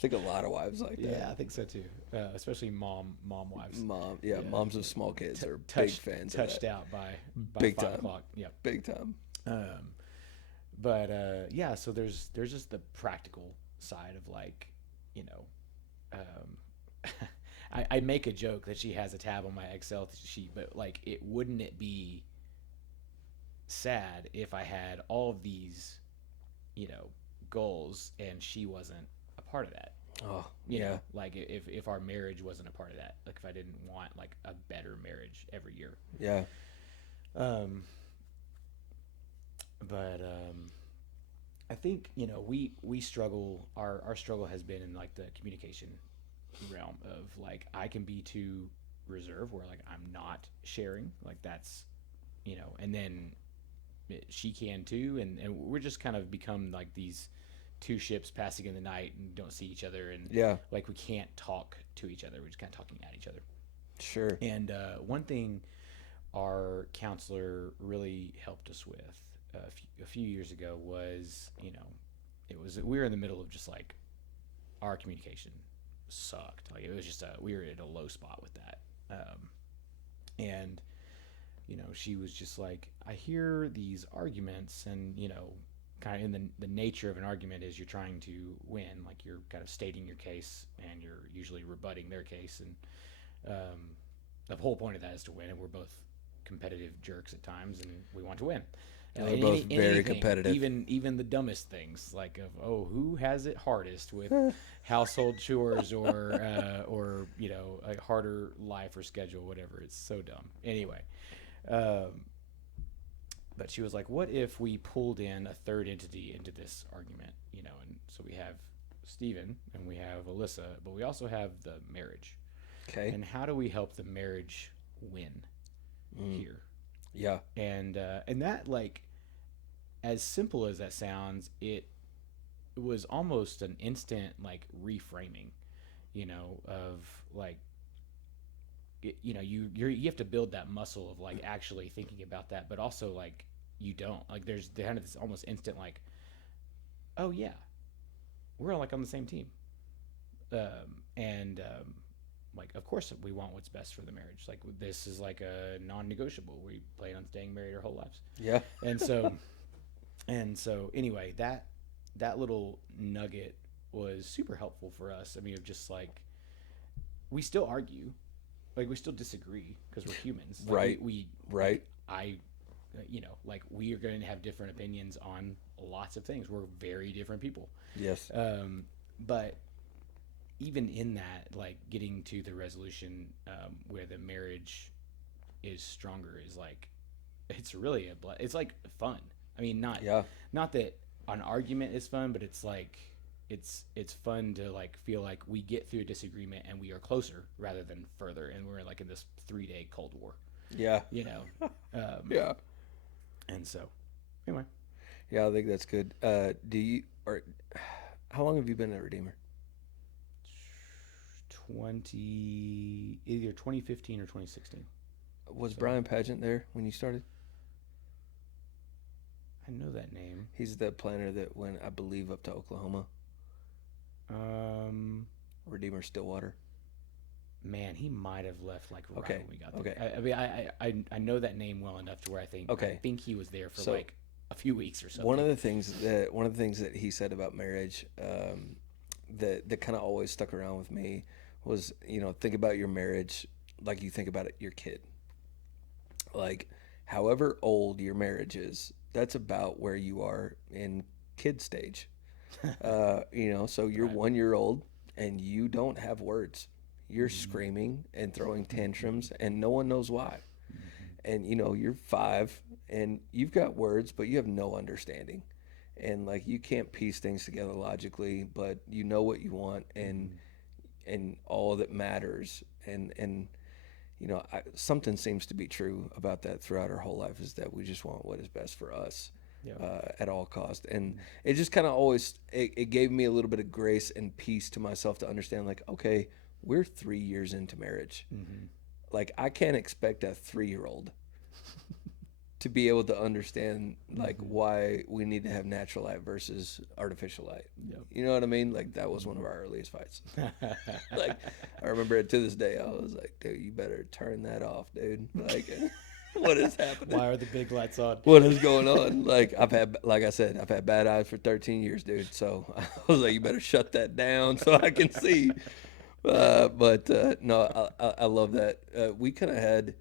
think a lot of wives like that. Yeah, I think so too. Especially mom wives. Moms of small kids are big Touched, fans touched of that. out by Big 5 time. o'clock. Yep. Big time. Yeah, so there's just the practical side of like, you know, I make a joke that she has a tab on my Excel sheet, but like, wouldn't it be sad if I had all of these, you know, goals and she wasn't a part of that? Oh, You yeah. know, like if our marriage wasn't a part of that, like if I didn't want like a better marriage every year. Yeah. Um, but I think, you know, we struggle. Our struggle has been in like the communication realm of like, I can be too reserved where like I'm not sharing, like that's, you know, and then she can too, and we're just kind of become like these two ships passing in the night and don't see each other, and Yeah. like we can't talk to each other. We're just kind of talking at each other. Sure. And one thing our counselor really helped us with a few years ago was, you know, we were in the middle of just like our communication sucked. Like it was just we were at a low spot with that. And you know, she was just like, I hear these arguments, and you know, kind of in the nature of an argument is you're trying to win, like you're kind of stating your case and you're usually rebutting their case, and the whole point of that is to win, and we're both competitive jerks at times, and we want to win. We're both very competitive. Even the dumbest things, like of who has it hardest with household chores or you know, a harder life or schedule, whatever. It's so dumb. Anyway, but she was like, what if we pulled in a third entity into this argument? You know, and so we have Stephen and we have Alyssa, but we also have the marriage. Okay. And how do we help the marriage win here? Yeah. And that, like, as simple as that sounds, it was almost an instant like reframing, you know, of like, you know, you have to build that muscle of like actually thinking about that, but also like you don't, like there's kind of this almost instant like, oh yeah, we're like on the same team, and like of course we want what's best for the marriage. Like this is like a non-negotiable. We plan on staying married our whole lives. Yeah. And so anyway, that little nugget was super helpful for us. I mean, of just like, we still argue, like we still disagree because we're humans. Like, right. Like, you know, like we are going to have different opinions on lots of things. We're very different people. Yes. But even in that, like getting to the resolution where the marriage is stronger is like, it's really it's like fun. I mean, not that an argument is fun, but it's like it's fun to like feel like we get through a disagreement and we are closer rather than further, and we're like in this 3-day Cold War. Yeah. You know. Yeah. And so, anyway. Yeah, I think that's good. How long have you been at Redeemer? Either 2015 or 2016. Was Brian Pageant there when you started? I know that name. He's the planner that went, I believe, up to Oklahoma. Redeemer Stillwater. Man, he might have left like right when we got there. Okay. I mean, I know that name well enough to where I think he was there for like a few weeks or something. One of the things that he said about marriage that kind of always stuck around with me was, you know, think about your marriage like you think about your kid. Like, however old your marriage is, that's about where you are in kid stage. You know, so you're 1 year old and you don't have words. You're screaming and throwing tantrums and no one knows why. And, you know, you're 5 and you've got words, but you have no understanding. And like, you can't piece things together logically, but you know what you want and all that matters. And you know, something seems to be true about that throughout our whole life, is that we just want what is best for us at all costs. And it just kind of always, it gave me a little bit of grace and peace to myself to understand, like, okay, we're 3 years into marriage. Like, I can't expect a 3-year-old to be able to understand like why we need to have natural light versus artificial light. Yep. You know what I mean? Like that was one of our earliest fights. Like I remember it to this day. I was like, dude, you better turn that off, dude. Like what is happening? Why are the big lights on? What is going on? Like like I said, I've had bad eyes for 13 years, dude. So I was like, you better shut that down so I can see. No, I love that. We kind of had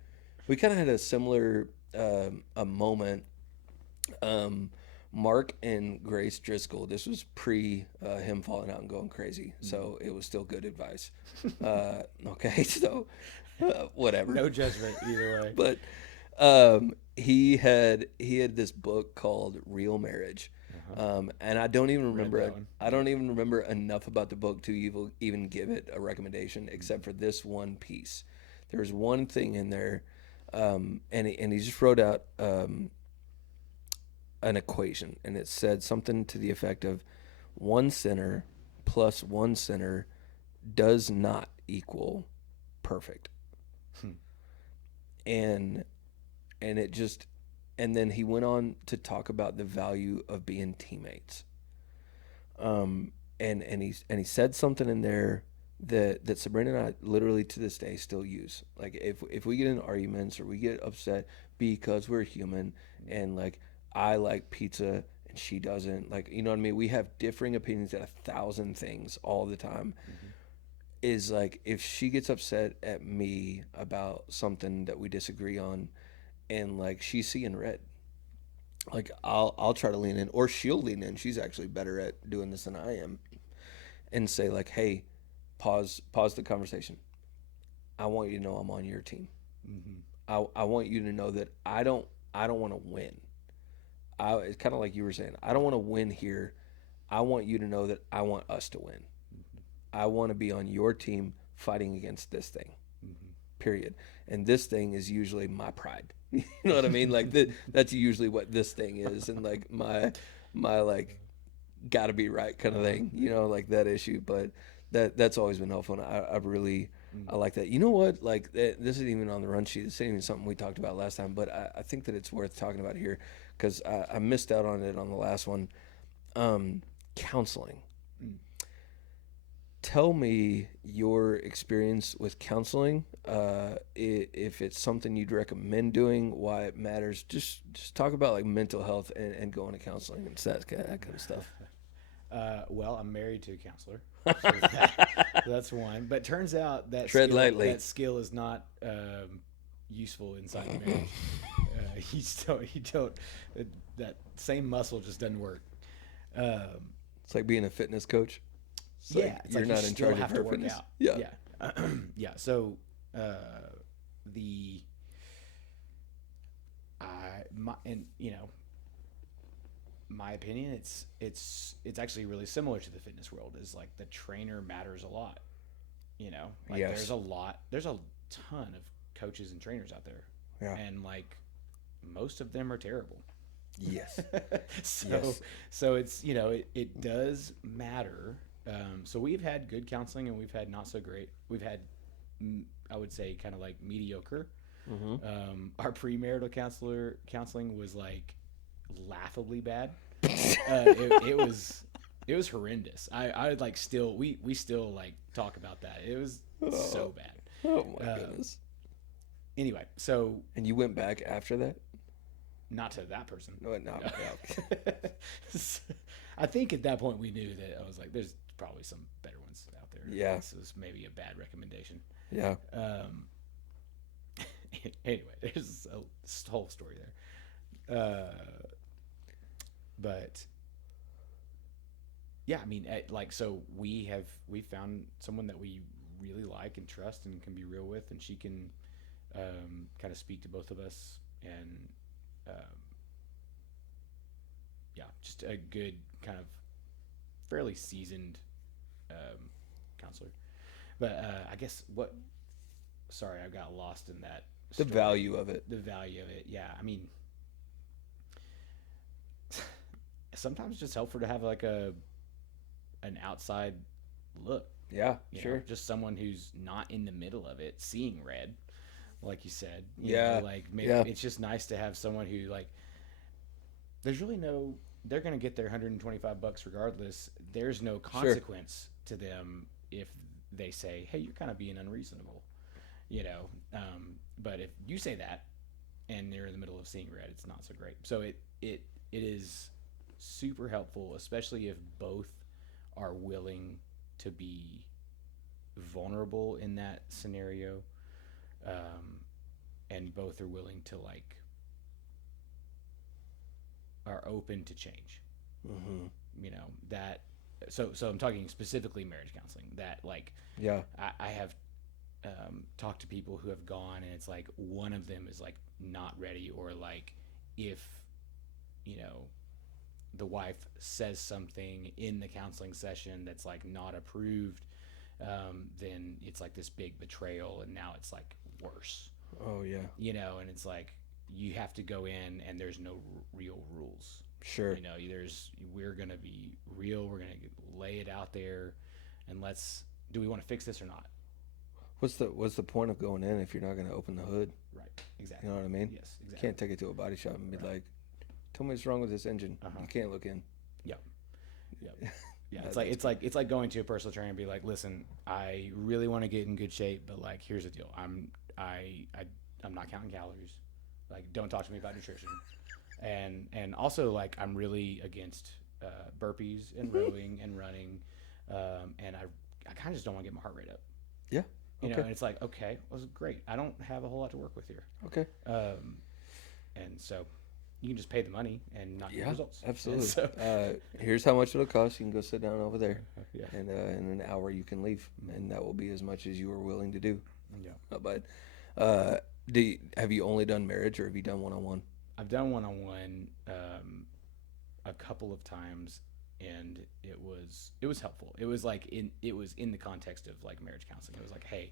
a similar a moment. Mark and Grace Driscoll. This was pre him falling out and going crazy, so it was still good advice. Okay, so whatever. No judgment either way. But he had this book called Real Marriage. And I don't even remember enough about the book to even give it a recommendation, except for this one piece. There's one thing in there, and he just wrote out an equation, and it said something to the effect of 1 sinner plus 1 sinner does not equal perfect. And it just, and then he went on to talk about the value of being teammates. And he said something in there that Sabrina and I literally to this day still use. Like if we get in arguments or we get upset because we're human, and like I like pizza and she doesn't, like, you know what I mean? We have differing opinions at 1,000 things all the time. Is like if she gets upset at me about something that we disagree on, and like she's seeing red, like I'll try to lean in, or she'll lean in. She's actually better at doing this than I am, and say like, hey, pause the conversation. I want you to know I'm on your team. I want you to know that I don't want to win. It's kind of like you were saying, I don't want to win here. I want you to know that I want us to win. I want to be on your team fighting against this thing, period. And this thing is usually my pride. You know what I mean? Like that's usually what this thing is. And like my like gotta be right kind of thing, you know, like that issue. But that's always been helpful. And I really, I like that. You know what? Like this isn't even on the run sheet. This isn't even something we talked about last time, but I think that it's worth talking about here because I missed out on it on the last one. Counseling. Tell me your experience with counseling. If it's something you'd recommend doing, why it matters. Just talk about like mental health and going to counseling and that kind of stuff. Well, I'm married to a counselor. So that's one. But turns out that that skill is not useful inside the marriage. You don't. That same muscle just doesn't work. It's like being a fitness coach. It's you're like not in charge of her fitness. Out. Yeah. Yeah. So my opinion, it's actually really similar to the fitness world. Is like the trainer matters a lot. You know, like yes. there's a ton of coaches and trainers out there. Yeah. And like most of them are terrible. Yes. So it's, you know, it does matter. So we've had good counseling and we've had not so great. We've had, I would say, kind of like mediocre. Our premarital counseling was like laughably bad. It was horrendous. I would like still we still like talk about that. It was so bad. Oh my goodness. Anyway, so and you went back after that? Not to that person. No. I think at that point we knew that I was like, there's probably some better ones out there. Yeah. This was maybe a bad recommendation. Yeah. Anyway, there's a whole story there. But yeah, I mean, so we found someone that we really like and trust and can be real with, and she can kind of speak to both of us, and just a good kind of fairly seasoned counselor. But I guess sorry, I got lost in that story. The value of it, yeah. I mean, sometimes it's just helpful to have like an outside look. Yeah, you sure. know, just someone who's not in the middle of it seeing red. like you said. Yeah. Like maybe Yeah. it's just nice to have someone who like. There's really no. They're gonna get their $125 regardless. There's no Sure. consequence to them if they say, "Hey, you're kind of being unreasonable," you know. But if you say that and they're in the middle of seeing red, it's not so great. So it is super helpful, especially if both are willing to be vulnerable in that scenario, um, and both are willing to like are open to change. Mm-hmm. That. So I'm talking specifically marriage counseling. That like Yeah. I have talked to people who have gone and it's like one of them is like not ready, or like if you know the wife says something in the counseling session that's like not approved, then it's like this big betrayal, and now it's like worse. Oh yeah. And it's like you have to go in and there's no real rules. Sure. We're gonna be real. We're gonna lay it out there, and do we want to fix this or not? What's the point of going in if you're not going to open the hood? Right. Exactly. You know what I mean? Yes. You Exactly. can't take it to a body shop and be Right. like, "Tell me what's wrong with this engine." Uh-huh. You can't look in. Yep. Yep. Yeah. That's It's like going to a personal trainer and be like, listen, I really want to get in good shape, but like, here's the deal. I'm not counting calories. Like, don't talk to me about nutrition. And also like I'm really against burpees and rowing and running, and I kind of just don't want to get my heart rate up. Yeah. And Okay. it's like, okay, well, great. I don't have a whole lot to work with here. Okay. And so you can just pay the money and not get Yeah. results. Absolutely. And so, Here's how much it'll cost. You can go sit down over there, yeah. and in an hour you can leave, and that will be as much as you are willing to do. Yeah. Not bad. Have you only done marriage, or have you done one-on-one? I've done one-on-one a couple of times, and it was helpful. It was in the context of like marriage counseling. It was like, hey,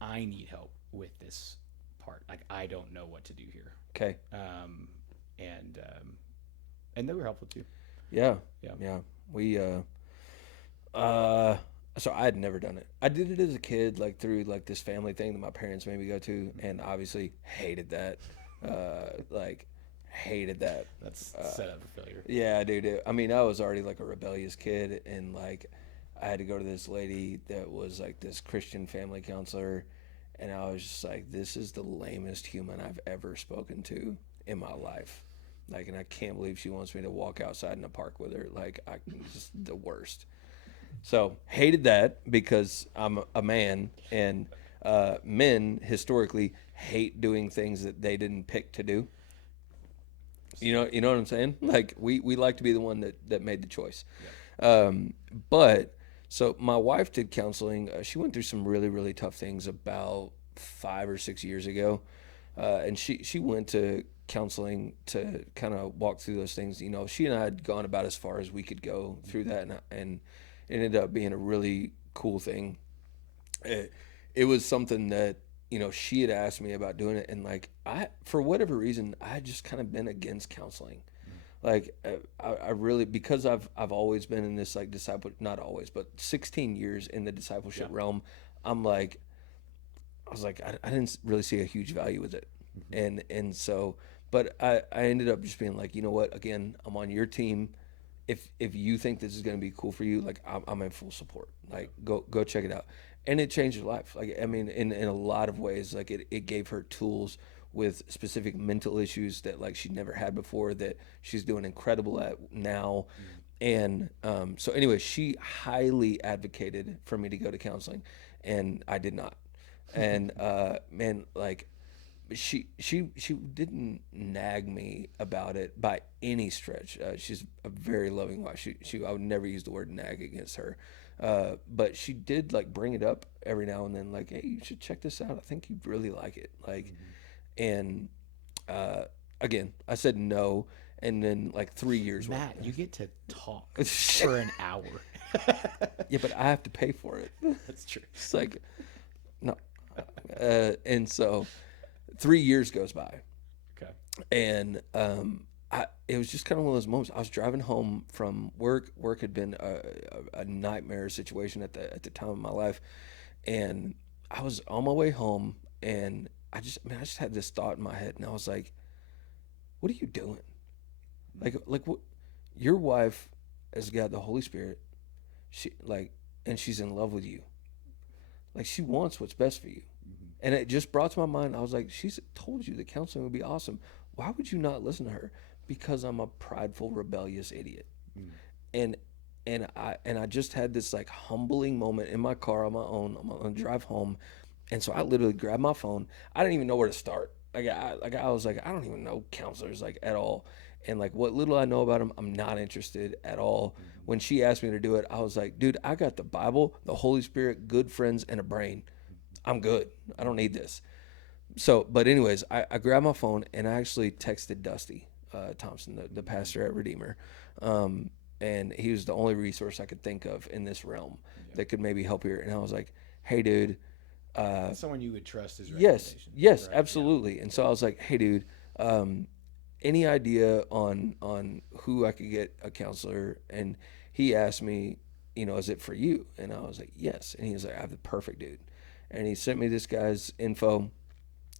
I need help with this part. Like I don't know what to do here. Okay. And they were helpful too. Yeah. Yeah. Yeah. We so I had never done it. I did it as a kid, like through like this family thing that my parents made me go to, and obviously hated that. Like hated that. That's set up for failure. Yeah, dude. I mean, I was already like a rebellious kid, and like I had to go to this lady that was like this Christian family counselor, and I was just like, this is the lamest human I've ever spoken to in my life. Like, and I can't believe she wants me to walk outside in the park with her. Like, just the worst. So hated that because I'm a man, and men historically hate doing things that they didn't pick to do. You know what I'm saying? Like we like to be the one that made the choice. Yeah. But so my wife did counseling. She went through some really, really tough things about 5 or 6 years ago, and she went to counseling to kind of walk through those things. She and I had gone about as far as we could go through that, and it ended up being a really cool thing. It was something that she had asked me about doing it, and like for whatever reason, I had just kind of been against counseling. Like I really, because I've always been in this like not always, but 16 years in the discipleship realm. I was like, I didn't really see a huge value with it, and so, but I ended up just being like, you know what? Again, I'm on your team. If you think this is going to be cool for you, like I'm in full support. Like go check it out. And it changed her life. Like, I mean, in a lot of ways, like it gave her tools with specific mental issues that like she'd never had before, that she's doing incredible at now. And so anyway, she highly advocated for me to go to counseling, and I did not. And man, like she didn't nag me about it by any stretch. She's a very loving wife. I would never use the word nag against her. But she did like bring it up every now and then, like, hey, you should check this out. I think you'd really like it. Like, and again, I said no, and then like 3 years. Matt, you get to talk for an hour. Yeah, but I have to pay for it. That's true. It's like no, and so 3 years goes by. Okay. And it was just kind of one of those moments. I was driving home from work. Work had been a nightmare situation at the time of my life, and I was on my way home, And I just had this thought in my head, and I was like, what are you doing? Like what? Your wife has got the Holy Spirit. She like, and she's in love with you. Like she wants what's best for you. And it just brought to my mind. I was like, she's told you that counseling would be awesome. Why would you not listen to her? Because I'm a prideful, rebellious idiot. And I just had this like humbling moment in my car on my own. I'm on the drive home, and so I literally grabbed my phone. I didn't even know where to start. I was like, I don't even know counselors like at all. And like what little I know about them, I'm not interested at all. When she asked me to do it, I was like, dude, I got the Bible, the Holy Spirit, good friends, and a brain. I'm good. I don't need this. So, but anyways, I grabbed my phone and I actually texted Dusty Thompson, the pastor at Redeemer. And he was the only resource I could think of in this realm that could maybe help here. And I was like, hey, dude. Someone you would trust is Yes, right? absolutely. And so I was like, hey, dude, any idea on who I could get a counselor? And he asked me, is it for you? And I was like, yes. And he was like, I have the perfect dude. And he sent me this guy's info.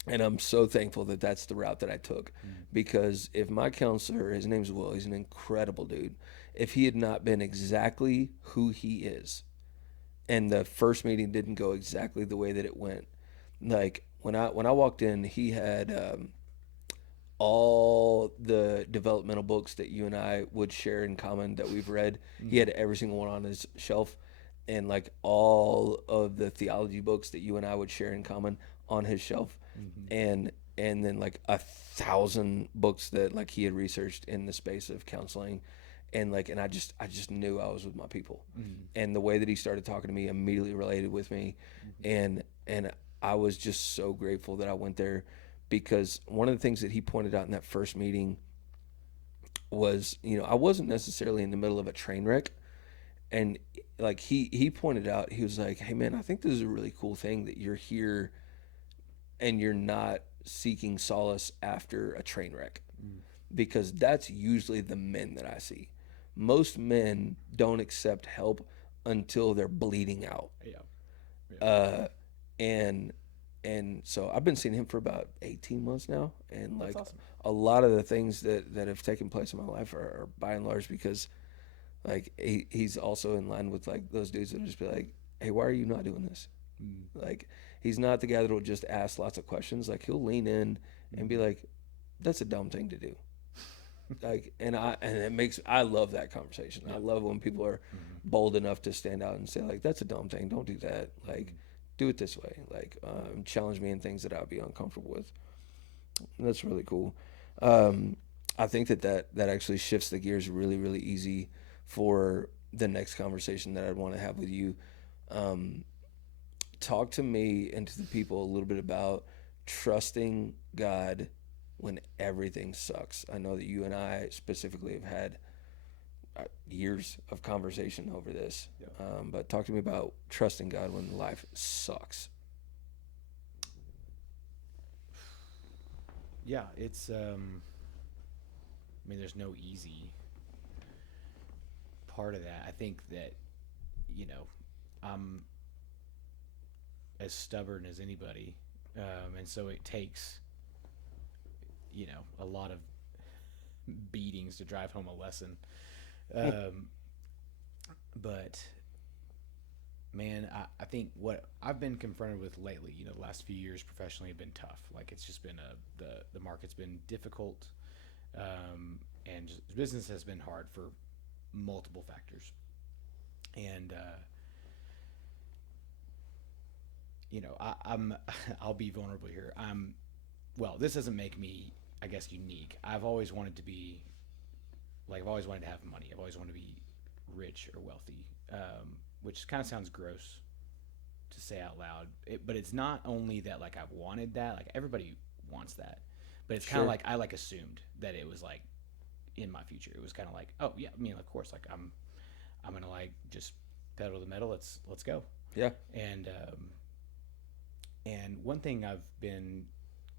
And I'm so thankful that that's the route that I took, because if my counselor, his name's Will, he's an incredible dude. If he had not been exactly who he is, and the first meeting didn't go exactly the way that it went, like when I walked in, he had all the developmental books that you and I would share in common that we've read. He had every single one on his shelf, and like all of the theology books that you and I would share in common on his shelf, and then like 1,000 books that like he had researched in the space of counseling. And I just knew I was with my people, and the way that he started talking to me immediately related with me, and I was just so grateful that I went there, because one of the things that he pointed out in that first meeting was, I wasn't necessarily in the middle of a train wreck, and like he pointed out, he was like, hey man, I think this is a really cool thing that you're here and you're not seeking solace after a train wreck, because that's usually the men that I see. Most men don't accept help until they're bleeding out. And so I've been seeing him for about 18 months now, and like awesome. a lot of the things that have taken place in my life are by and large because like he's also in line with like those dudes that will just be like, hey, why are you not doing this? Like he's not the guy that will just ask lots of questions. Like he'll lean in and be like, that's a dumb thing to do. Like I love that conversation. I love when people are bold enough to stand out and say like, that's a dumb thing, don't do that, like do it this way, like challenge me in things that I'd be uncomfortable with. And that's really cool. I think that actually shifts the gears really, really easy for the next conversation that I'd want to have with you. Talk to me and to the people a little bit about trusting God when everything sucks. I know that you and I specifically have had years of conversation over this, but talk to me about trusting God when life sucks. Yeah, it's I mean, there's no easy part of that. I think that, I'm as stubborn as anybody, and so it takes, a lot of beatings to drive home a lesson. But man, I think what I've been confronted with lately, the last few years professionally have been tough. Like it's just been the market's been difficult, and just, business has been hard for multiple factors. And I'm I'll be vulnerable here. Well, this doesn't make me, I guess, unique. I've always wanted to be like I've always wanted to have money. I've always wanted to be rich or wealthy, which kind of sounds gross to say out loud. But it's not only that like I've wanted that. Like everybody wants that, but it's kind of like I like assumed that it was like in my future. It was kind of like, oh yeah, I mean, of course, like I'm gonna like just pedal to the metal. Let's go. Yeah. And one thing I've been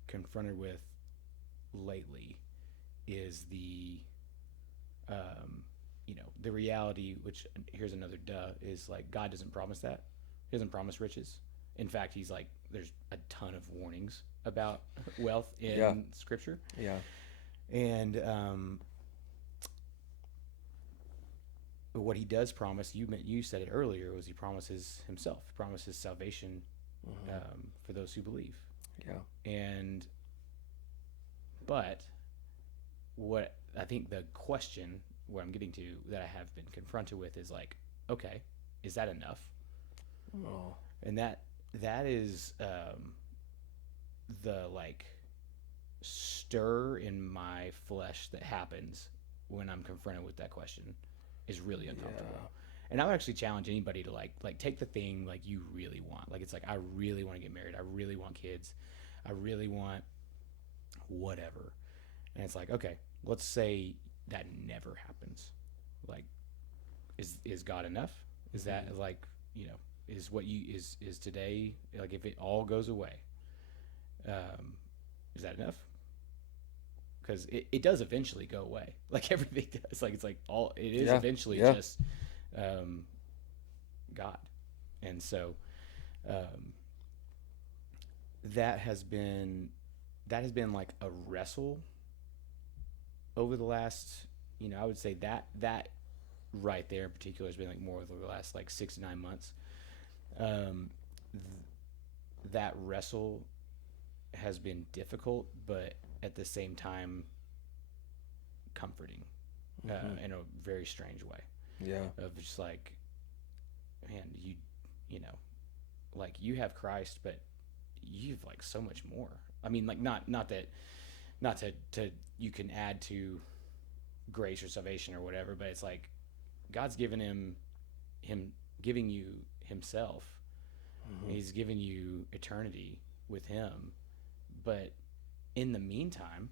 confronted with lately is the reality, which here's another is like God doesn't promise that. He doesn't promise riches. In fact, he's like, there's a ton of warnings about wealth in Yeah. Scripture, Yeah. and what he does promise, you said it earlier, was he promises himself, he promises salvation for those who believe. Yeah. And but what I think the question where I'm getting to that I have been confronted with is like, okay, is that enough? Oh. And that is the like stir in my flesh that happens when I'm confronted with that question is really uncomfortable. Yeah. And I would actually challenge anybody to like take the thing like you really want. Like it's like I really want to get married. I really want kids. I really want whatever. And it's like, okay, let's say that never happens. Like is God enough? Is that like, you know, is what you is today, like if it all goes away, is that enough? Because it does eventually go away, like everything does. Like it's like all it is Yeah. eventually Yeah. just God. And so that has been like a wrestle over the last, you know, I would say that right there in particular has been like more over the last like 6 to 9 months. That wrestle has been difficult, but at the same time comforting in a very strange way. Yeah. Of just like, man, you know, like you have Christ, but you've like so much more. I mean, like not to you can add to grace or salvation or whatever, but it's like God's given him giving you himself. He's given you eternity with him. But in the meantime,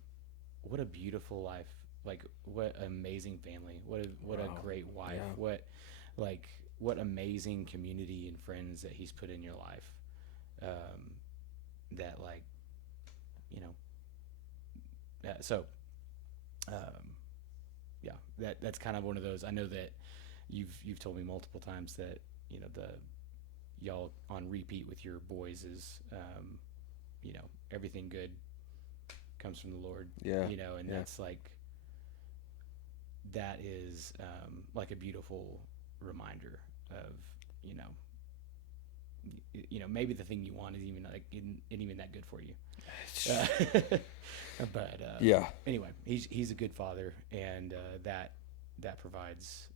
what a beautiful life. Like what amazing family. What a great wife. Yeah. What amazing community and friends that he's put in your life. That like, you know, yeah, that's kind of one of those. I know that you've told me multiple times that, you know, y'all on repeat with your boys is, you know, everything good comes from the Lord. Yeah. You know, and Yeah. that's like, that is like a beautiful reminder of, you know, maybe the thing you want is even like isn't even that good for you. But Yeah. anyway, he's a good father, and that provides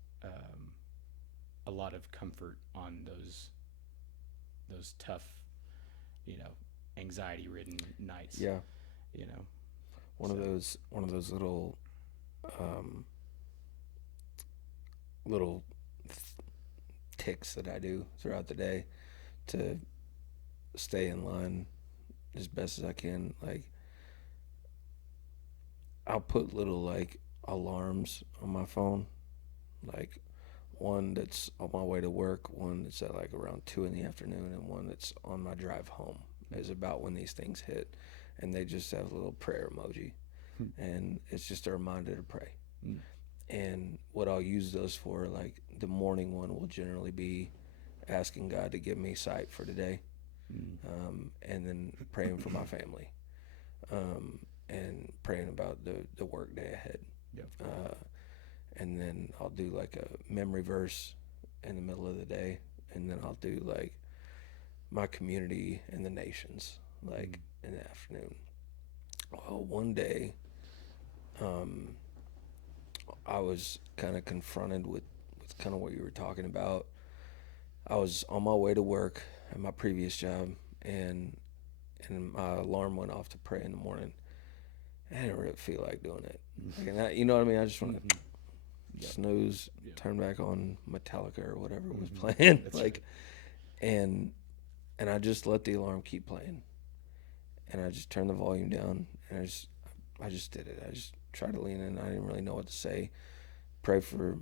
a lot of comfort on those tough, you know, anxiety-ridden nights. Yeah. You know, One of those little little ticks that I do throughout the day to stay in line as best as I can. Like I'll put little like alarms on my phone, like one that's on my way to work, one that's at like around 2 in the afternoon, and one that's on my drive home. Is about when these things hit, and they just have a little prayer emoji, and it's just a reminder to pray. And what I'll use those for, like the morning one will generally be asking God to give me sight for today, and then praying for my family, and praying about the work day ahead. Yep. And then I'll do like a memory verse in the middle of the day, and then I'll do like my community and the nations, like in the afternoon. Well, one day, I was kind of confronted with kind of what you were talking about. I was on my way to work at my previous job, and my alarm went off to pray in the morning. I didn't really feel like doing it. Like, you know what I mean? I just want to snooze, turn back on Metallica or whatever was playing. That's like, and I just let the alarm keep playing, and I just turned the volume down, and I just did it. I just tried to lean in. I didn't really know what to say. Pray for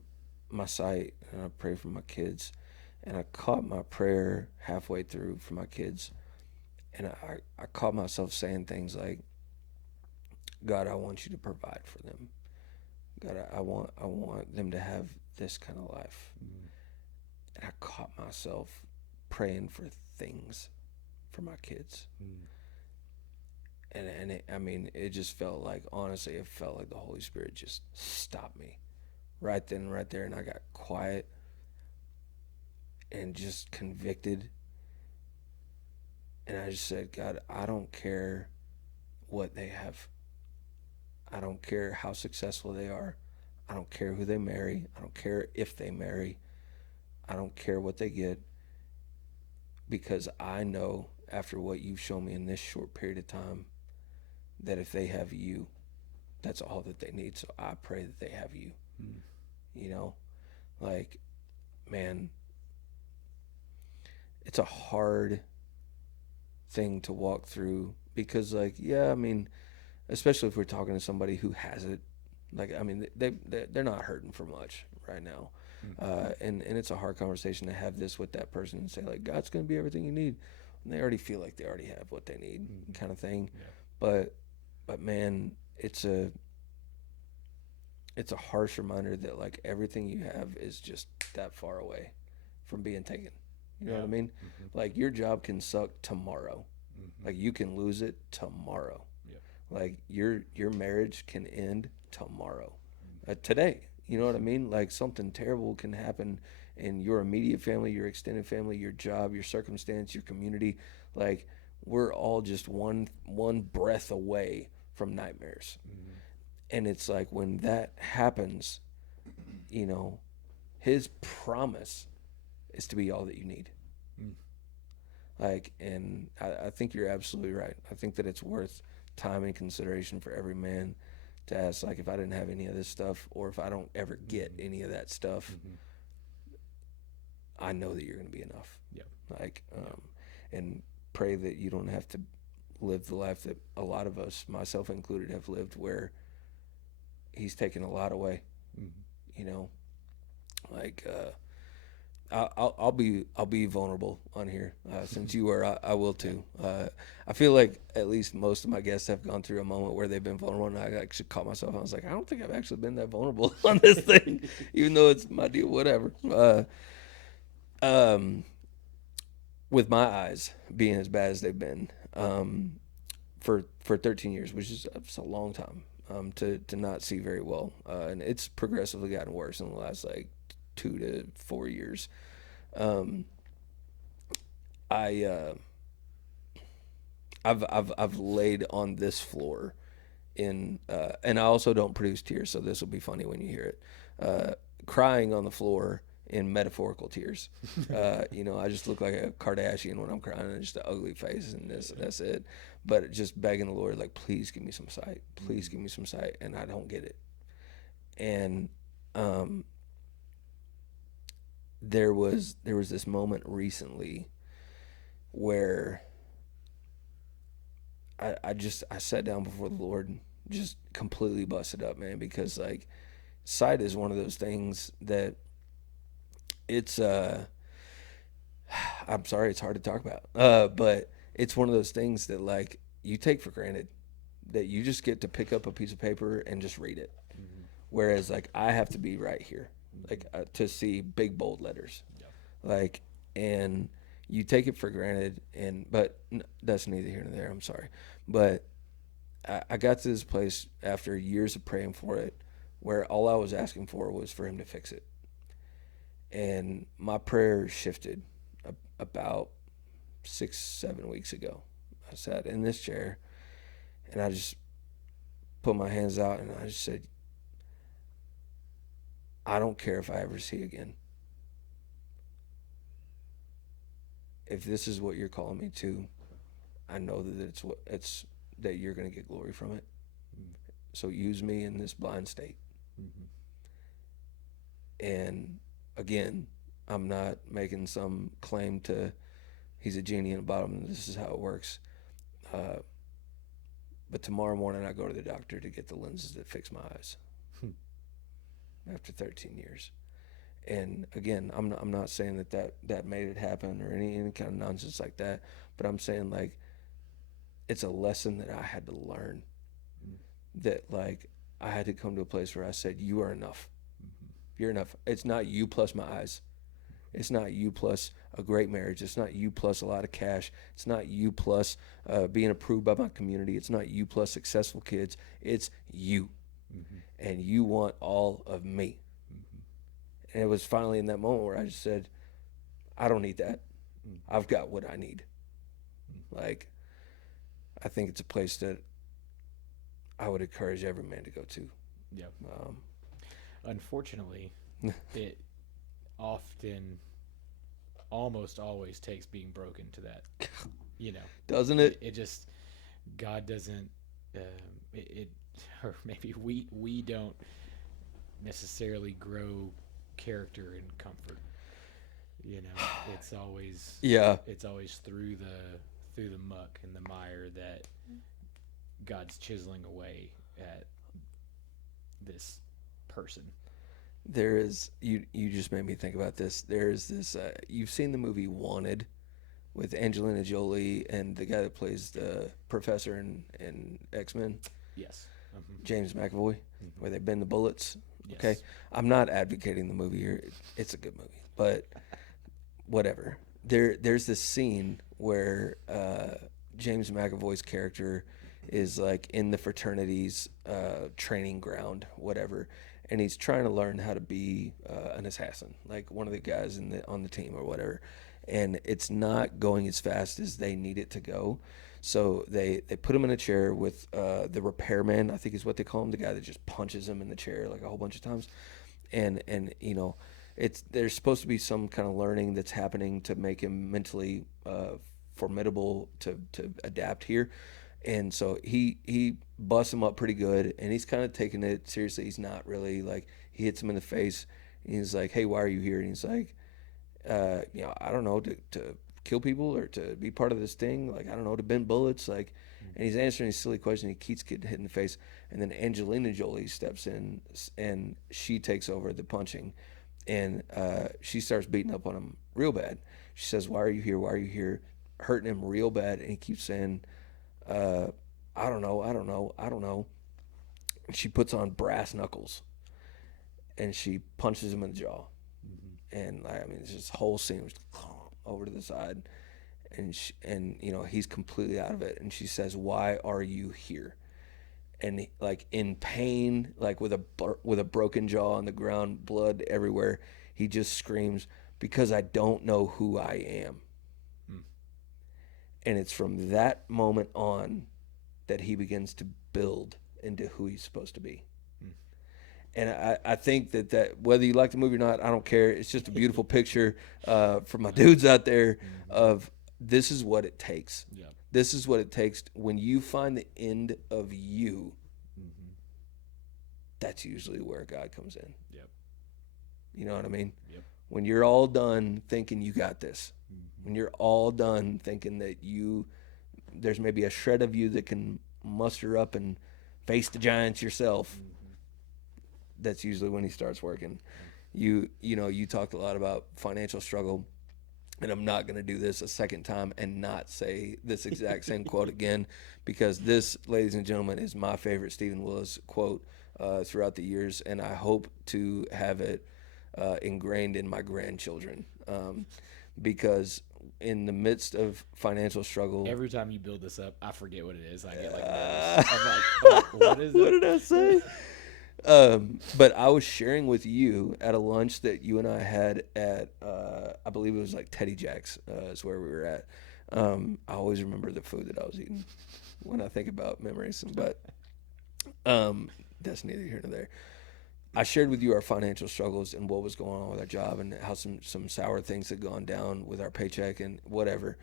my sight, and I pray for my kids, and I caught my prayer halfway through for my kids, and I caught myself saying things like, God, I want you to provide for them. God, I want them to have this kind of life. And I caught myself praying for things for my kids. And I mean, it just felt like, honestly, it felt like the Holy Spirit just stopped me right then, right there, and I got quiet and just convicted. And I just said, God, I don't care what they have. I don't care how successful they are. I don't care who they marry. I don't care if they marry. I don't care what they get, because I know after what you've shown me in this short period of time that if they have you, that's all that they need. So I pray that they have you. You know, like, man, it's a hard thing to walk through because, like, yeah, I mean, especially if we're talking to somebody who has it, like, I mean, they're not hurting for much right now. And it's a hard conversation to have this with that person and say, like, God's going to be everything you need. And they already feel like they already have what they need, kind of thing. Yeah. But man, it's a harsh reminder that, like, everything you have is just that far away from being taken. You know what I mean? Like, your job can suck tomorrow. Like, you can lose it tomorrow. Like, your marriage can end tomorrow, today. You know what I mean? Like, something terrible can happen in your immediate family, your extended family, your job, your circumstance, your community. Like, we're all just one breath away from nightmares. And it's like, when that happens, you know, his promise is to be all that you need. Like, and I think you're absolutely right. I think that it's worth time and consideration for every man to ask, like, if I didn't have any of this stuff, or if I don't ever get any of that stuff, I know that you're going to be enough. Like, and pray that you don't have to live the life that a lot of us, myself included, have lived, where he's taken a lot away. You know, like, I'll be vulnerable on here, since you are. I will too. I feel like at least most of my guests have gone through a moment where they've been vulnerable, and I actually caught myself. I was like, I don't think I've actually been that vulnerable on this thing, even though it's my deal. Whatever. With my eyes being as bad as they've been, for 13 years, which is a long time, to not see very well, and it's progressively gotten worse in the last, like, 2 to 4 years. I've laid on this floor and I also don't produce tears, so this will be funny when you hear it. Crying on the floor in metaphorical tears. You know, I just look like a Kardashian when I'm crying, and just an ugly face, and that's it. But just begging the Lord, like, please give me some sight. Please give me some sight, and I don't get it. And there was this moment recently where I sat down before the Lord, just completely busted up, man, because, like, sight is one of those things that it's I'm sorry, it's hard to talk about, but it's one of those things that, like, you take for granted, that you just get to pick up a piece of paper and just read it. Whereas, like, I have to be right here, like, to see big bold letters, like, and you take it for granted. But that's neither here nor there. I'm sorry, but I got to this place after years of praying for it, where all I was asking for was for him to fix it. And my prayer shifted about 6-7 weeks ago. I sat in this chair and I just put my hands out and I just said, I don't care if I ever see again. If this is what you're calling me to, I know that it's that you're going to get glory from it. So use me in this blind state. And again, I'm not making some claim to he's a genie in a bottle and this is how it works. But tomorrow morning I go to the doctor to get the lenses that fix my eyes. After 13 years. And again, I'm not saying that made it happen or any kind of nonsense like that, but I'm saying, like, it's a lesson that I had to learn, that, like, I had to come to a place where I said, you are enough. You're enough. It's not you plus my eyes. It's not you plus a great marriage. It's not you plus a lot of cash. It's not you plus being approved by my community. It's not you plus successful kids. It's you. And you want all of me. And it was finally in that moment where I just said, I don't need that. I've got what I need. Like, I think it's a place that I would encourage every man to go to. Yeah. Unfortunately, it often, almost always takes being broken to that. Doesn't it? It just, God doesn't. Or maybe we don't necessarily grow character and comfort. It's always It's always through the muck and the mire that God's chiseling away at this person. There is you just made me think about this. There is this you've seen the movie Wanted with Angelina Jolie and the guy that plays the professor in X-Men? Yes. James McAvoy, where they bend the bullets. Yes. Okay, I'm not advocating the movie here. It's a good movie, but whatever. There's this scene where James McAvoy's character is like in the fraternity's training ground, whatever, and he's trying to learn how to be an assassin, like one of the guys on the team or whatever, and it's not going as fast as they need it to go. So they put him in a chair with the repairman, I think is what they call him, the guy that just punches him in the chair like a whole bunch of times. And there's supposed to be some kind of learning that's happening to make him mentally formidable to adapt here. And so he busts him up pretty good, and he's kind of taking it seriously. He's not really, like, he hits him in the face, and he's like, hey, why are you here? And he's like, I don't know, to kill people or to be part of this thing, like, I don't know, to bend bullets, like, and he's answering these silly questions. He keeps getting hit in the face, and then Angelina Jolie steps in and she takes over the punching, and she starts beating up on him real bad. She says, why are you here, hurting him real bad, and he keeps saying, I don't know. And she puts on brass knuckles and she punches him in the jaw. And it's this whole scene was over to the side, and he's completely out of it. And she says, why are you here? And like in pain, like with a broken jaw on the ground, blood everywhere, he just screams, because I don't know who I am. And it's from that moment on that he begins to build into who he's supposed to be. And I think that whether you like the movie or not, I don't care. It's just a beautiful picture for my dudes out there of this is what it takes. Yep. This is what it takes. When you find the end of you, that's usually where God comes in. Yep. You know what I mean? Yep. When you're all done thinking you got this, when you're all done thinking that there's maybe a shred of you that can muster up and face the giants yourself, that's usually when he starts working. You talked a lot about financial struggle, and I'm not going to do this a second time and not say this exact same quote again, because this, ladies and gentlemen, is my favorite Stephen Willis quote throughout the years, and I hope to have it ingrained in my grandchildren, because in the midst of financial struggle, every time you build this up, I forget what it is. I get like nervous. I'm like, what is it? What did I say? But I was sharing with you at a lunch that you and I had at, I believe it was like Teddy Jack's, is where we were at. I always remember the food that I was eating when I think about memories, but that's neither here nor there. I shared with you our financial struggles and what was going on with our job, and how some sour things had gone down with our paycheck and whatever,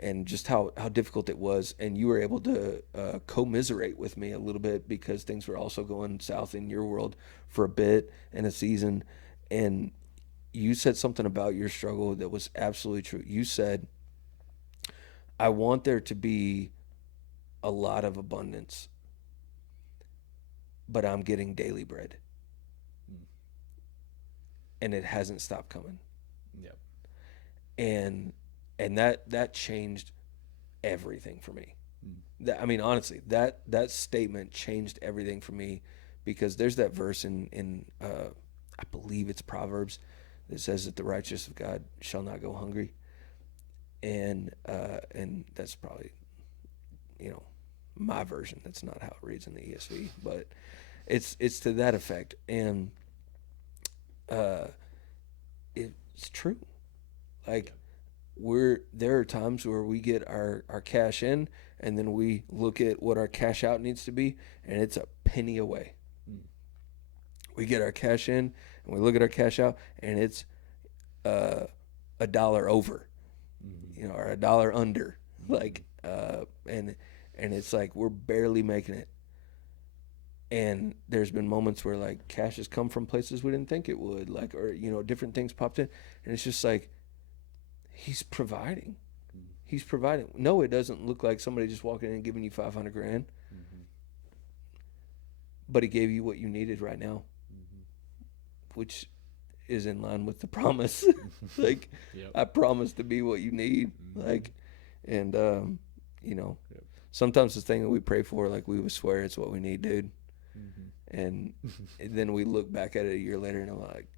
and just how difficult it was. And you were able to commiserate with me a little bit, because things were also going south in your world for a bit and a season. And you said something about your struggle that was absolutely true. You said, I want there to be a lot of abundance, but I'm getting daily bread. And it hasn't stopped coming. Yep. And that changed everything for me. Honestly, that statement changed everything for me, because there's that verse in I believe it's Proverbs that says that the righteous of God shall not go hungry. and that's probably, my version. That's not how it reads in the ESV, but it's to that effect. And it's true. Like, there are times where we get our cash in, and then we look at what our cash out needs to be, and it's a penny away. We get our cash in, and we look at our cash out, and it's $1 over, or $1 under. Like, and it's like we're barely making it. And there's been moments where, like, cash has come from places we didn't think it would, like, or different things popped in, and it's just like, he's providing. He's providing. No, it doesn't look like somebody just walking in and giving you $500,000, but he gave you what you needed right now, which is in line with the promise. Like, I promise to be what you need. Like, and sometimes the thing that we pray for, like, we would swear it's what we need, dude. And then we look back at it a year later, and I'm like,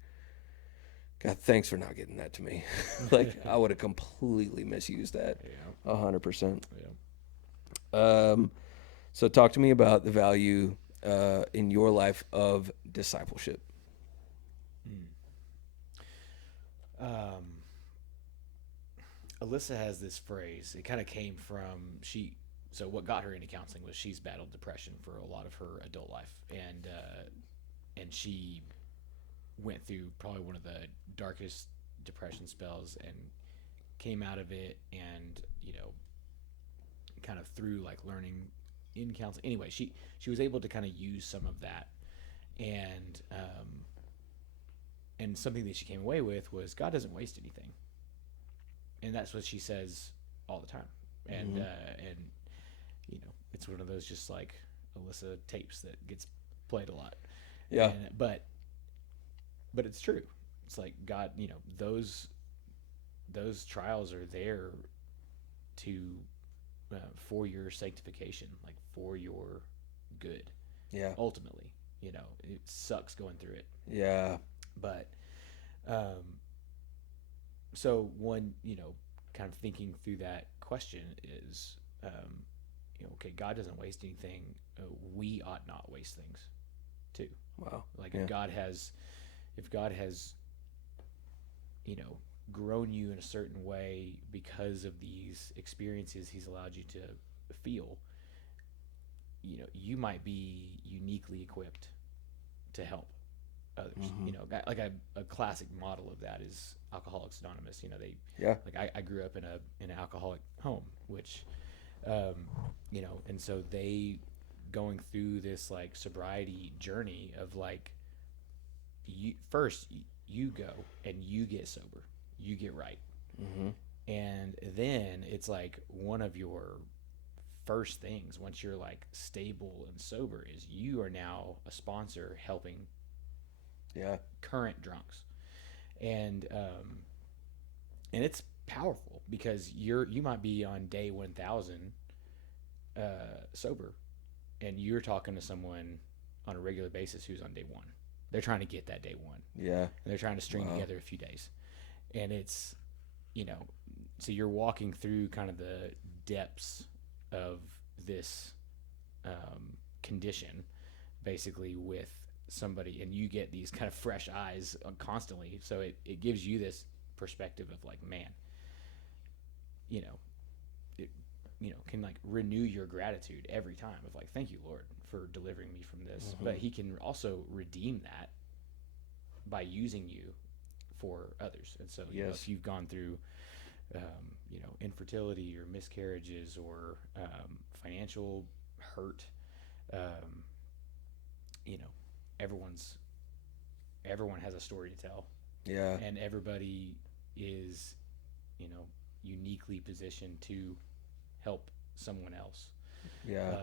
God, thanks for not getting that to me. Like, I would have completely misused that. 100%. So talk to me about the value in your life of discipleship. Alyssa has this phrase. It kind of came from so what got her into counseling was she's battled depression for a lot of her adult life, and she went through probably one of the darkest depression spells and came out of it, and kind of through like learning in counseling. Anyway, she was able to kind of use some of that, and something that she came away with was God doesn't waste anything, and that's what she says all the time, and it's one of those just like Alyssa tapes that gets played a lot. Yeah. But it's true. It's like God, those trials are there to for your sanctification, like for your good. Yeah. Ultimately, it sucks going through it. Yeah. But so one, kind of thinking through that question is, okay, God doesn't waste anything. We ought not waste things, too. Wow. Like, if God has, grown you in a certain way because of these experiences He's allowed you to feel, you might be uniquely equipped to help others. Like a classic model of that is Alcoholics Anonymous. I grew up in an alcoholic home, which, and so they going through this like sobriety journey of like, you go and you get sober, you get right, and then it's like one of your first things once you're like stable and sober is you are now a sponsor helping current drunks, and it's powerful because you might be on day 1000 sober, and you're talking to someone on a regular basis who's on day 1. They're trying to get that day 1. Yeah. And they're trying to string together a few days, and it's so you're walking through kind of the depths of this condition basically with somebody, and you get these kind of fresh eyes constantly, so it gives you this perspective of like, man, it can like renew your gratitude every time of like, thank you, Lord, for delivering me from this. But He can also redeem that by using you for others. And so if you've gone through infertility or miscarriages or financial hurt, everyone has a story to tell. Yeah. And everybody is, uniquely positioned to help someone else. Yeah.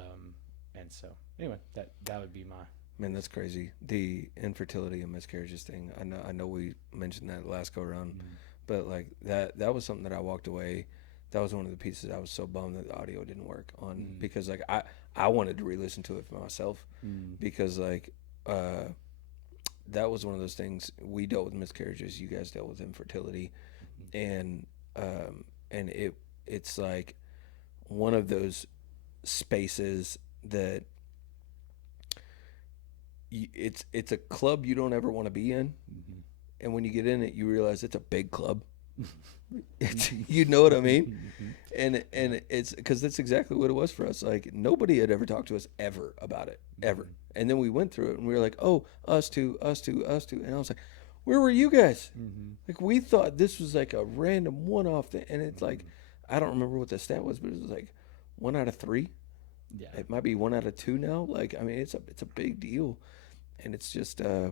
And so anyway, that would be my... Man, that's crazy. The infertility and miscarriages thing. I know we mentioned that last go around, but like that was something that I walked away. That was one of the pieces I was so bummed that the audio didn't work on, because like I wanted to re-listen to it for myself, because like that was one of those things. We dealt with miscarriages. You guys dealt with infertility, and and it's like one of those spaces that it's a club you don't ever want to be in, and when you get in it, you realize it's a big club. It's, you know what I mean? And it's because that's exactly what it was for us. Like nobody had ever talked to us ever about it, ever. And then we went through it, and we were like, "Oh, us too, us too, us too." And I was like, "Where were you guys?" Like we thought this was like a random one-off thing, and it's like I don't remember what the stat was, but it was like 1 out of 3. Yeah. It might be 1 out of 2 now. Like I mean, it's a big deal, and it's just yeah,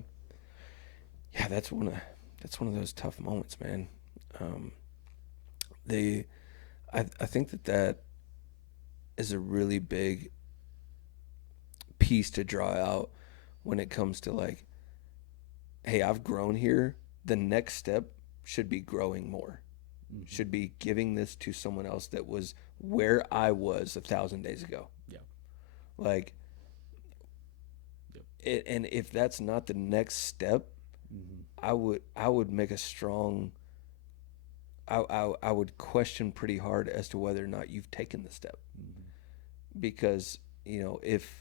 that's one of those tough moments, man. I think that is a really big piece to draw out when it comes to like, hey, I've grown here. The next step should be growing more. Should be giving this to someone else that was where I was 1,000 days ago. Yeah. Like, and if that's not the next step, I would make a strong. I would question pretty hard as to whether or not you've taken the step, because if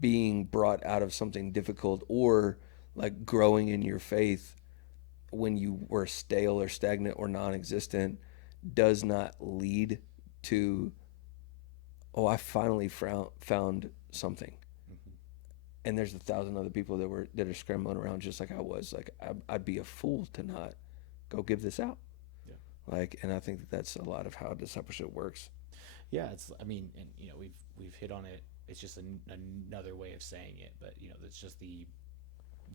being brought out of something difficult or like growing in your faith when you were stale or stagnant or non-existent does not lead to, oh, I finally found something, and there's 1,000 other people that are scrambling around just like I was. Like I'd be a fool to not go give this out. Like, and I think that's a lot of how discipleship works. Yeah, I mean, and we've hit on it. It's just another way of saying it, but that's just the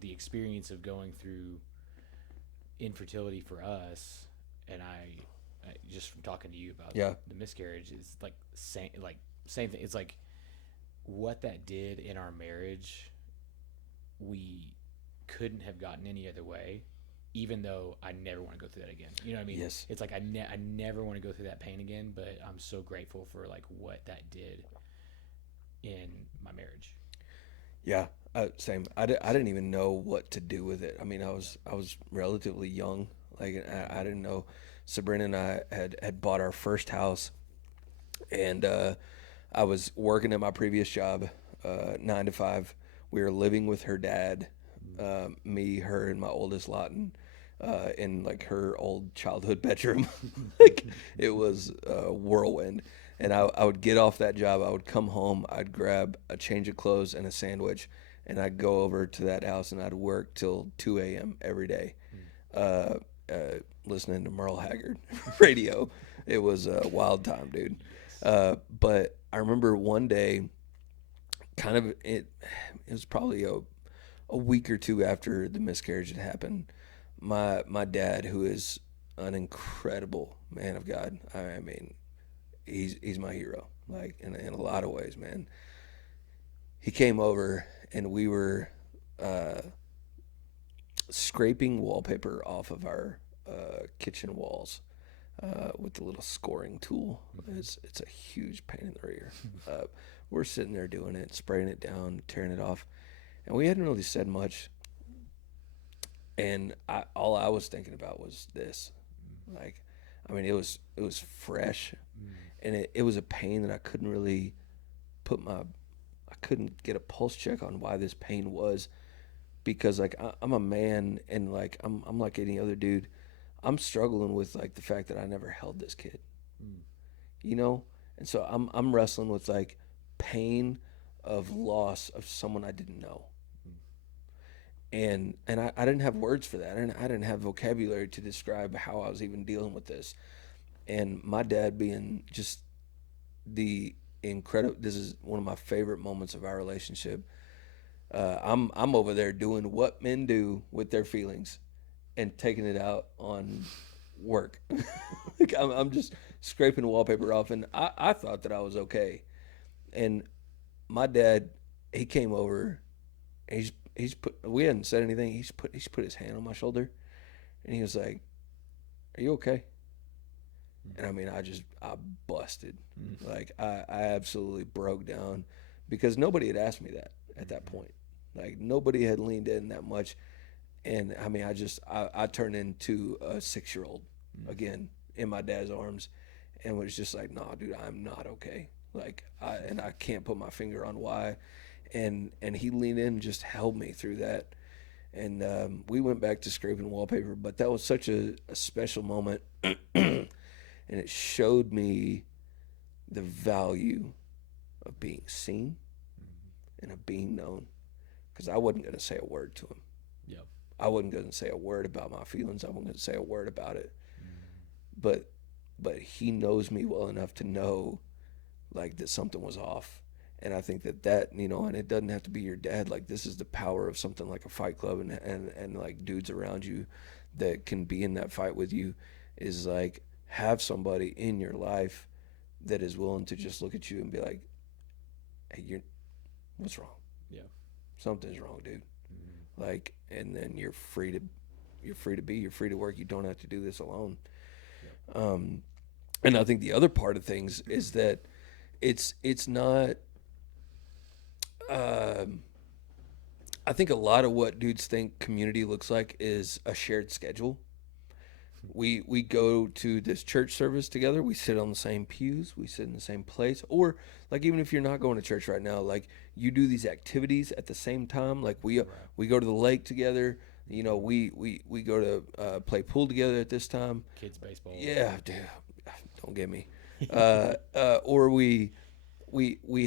experience of going through infertility for us. And I just from talking to you about the miscarriage is like same thing. It's like what that did in our marriage, we couldn't have gotten any other way. Even though I never want to go through that again. You know what I mean? Yes. It's like I never want to go through that pain again, but I'm so grateful for like what that did in my marriage. Yeah, same. I didn't even know what to do with it. I mean, I was relatively young. Like I didn't know. Sabrina and I had bought our first house, and I was working at my previous job, 9 to 5. We were living with her dad, me, her, and my oldest Lawton. In like her old childhood bedroom. Like it was a whirlwind. And I would get off that job, I would come home, I'd grab a change of clothes and a sandwich, and I'd go over to that house and I'd work till 2 a.m. every day, listening to Merle Haggard radio. It was a wild time, dude. But I remember one day, kind of it was probably a week or two after the miscarriage had happened. My dad, who is an incredible man of God, I mean, he's my hero, like in a lot of ways, man. He came over and we were scraping wallpaper off of our kitchen walls with the little scoring tool. It's a huge pain in the rear. We're sitting there doing it, spraying it down, tearing it off, and we hadn't really said much. And all I was thinking about was this. Like, I mean, it was fresh, and it was a pain that I couldn't really I couldn't get a pulse check on why this pain was, because like I'm a man, and like I'm like any other dude. I'm struggling with like the fact that I never held this kid, and so I'm wrestling with like pain of loss of someone I didn't know. And I didn't have words for that. I didn't have vocabulary to describe how I was even dealing with this. And my dad being just the incredible, this is one of my favorite moments of our relationship. I'm over there doing what men do with their feelings and taking it out on work. Like I'm just scraping wallpaper off, and I thought that I was okay. And my dad, he came over, and we hadn't said anything. He's put his hand on my shoulder, and he was like, "Are you okay?" And I mean, I busted. Like I absolutely broke down, because nobody had asked me that at that point. Like nobody had leaned in that much. And I mean, I turned into a 6-year-old again, in my dad's arms and was just like, nah, dude, I'm not okay. Like, I can't put my finger on why. And he leaned in and just held me through that. And we went back to scraping wallpaper, but that was such a special moment. And it showed me the value of being seen and of being known. Because I wasn't going to say a word to him. Yep. I wasn't going to say a word about my feelings. I wasn't going to say a word about it. But he knows me well enough to know, like, that something was off. And I think that, you know, and it doesn't have to be your dad. Like, this is the power of something like a fight club and like dudes around you that can be in that fight with you, is like, have somebody in your life that is willing to just look at you and be like, hey, what's wrong? Yeah. Something's wrong, dude. Like, and then you're free to work. You don't have to do this alone. Yeah. And I think the other part of things is that it's not, I think a lot of what dudes think community looks like is a shared schedule. We go to this church service together. We sit on the same pews. We sit in the same place. Or, like, even if you're not going to church right now, like, you do these activities at the same time. Like, we go to the lake together. You know, we go to play pool together at this time. Kids baseball. Yeah, dude, don't get me. Or we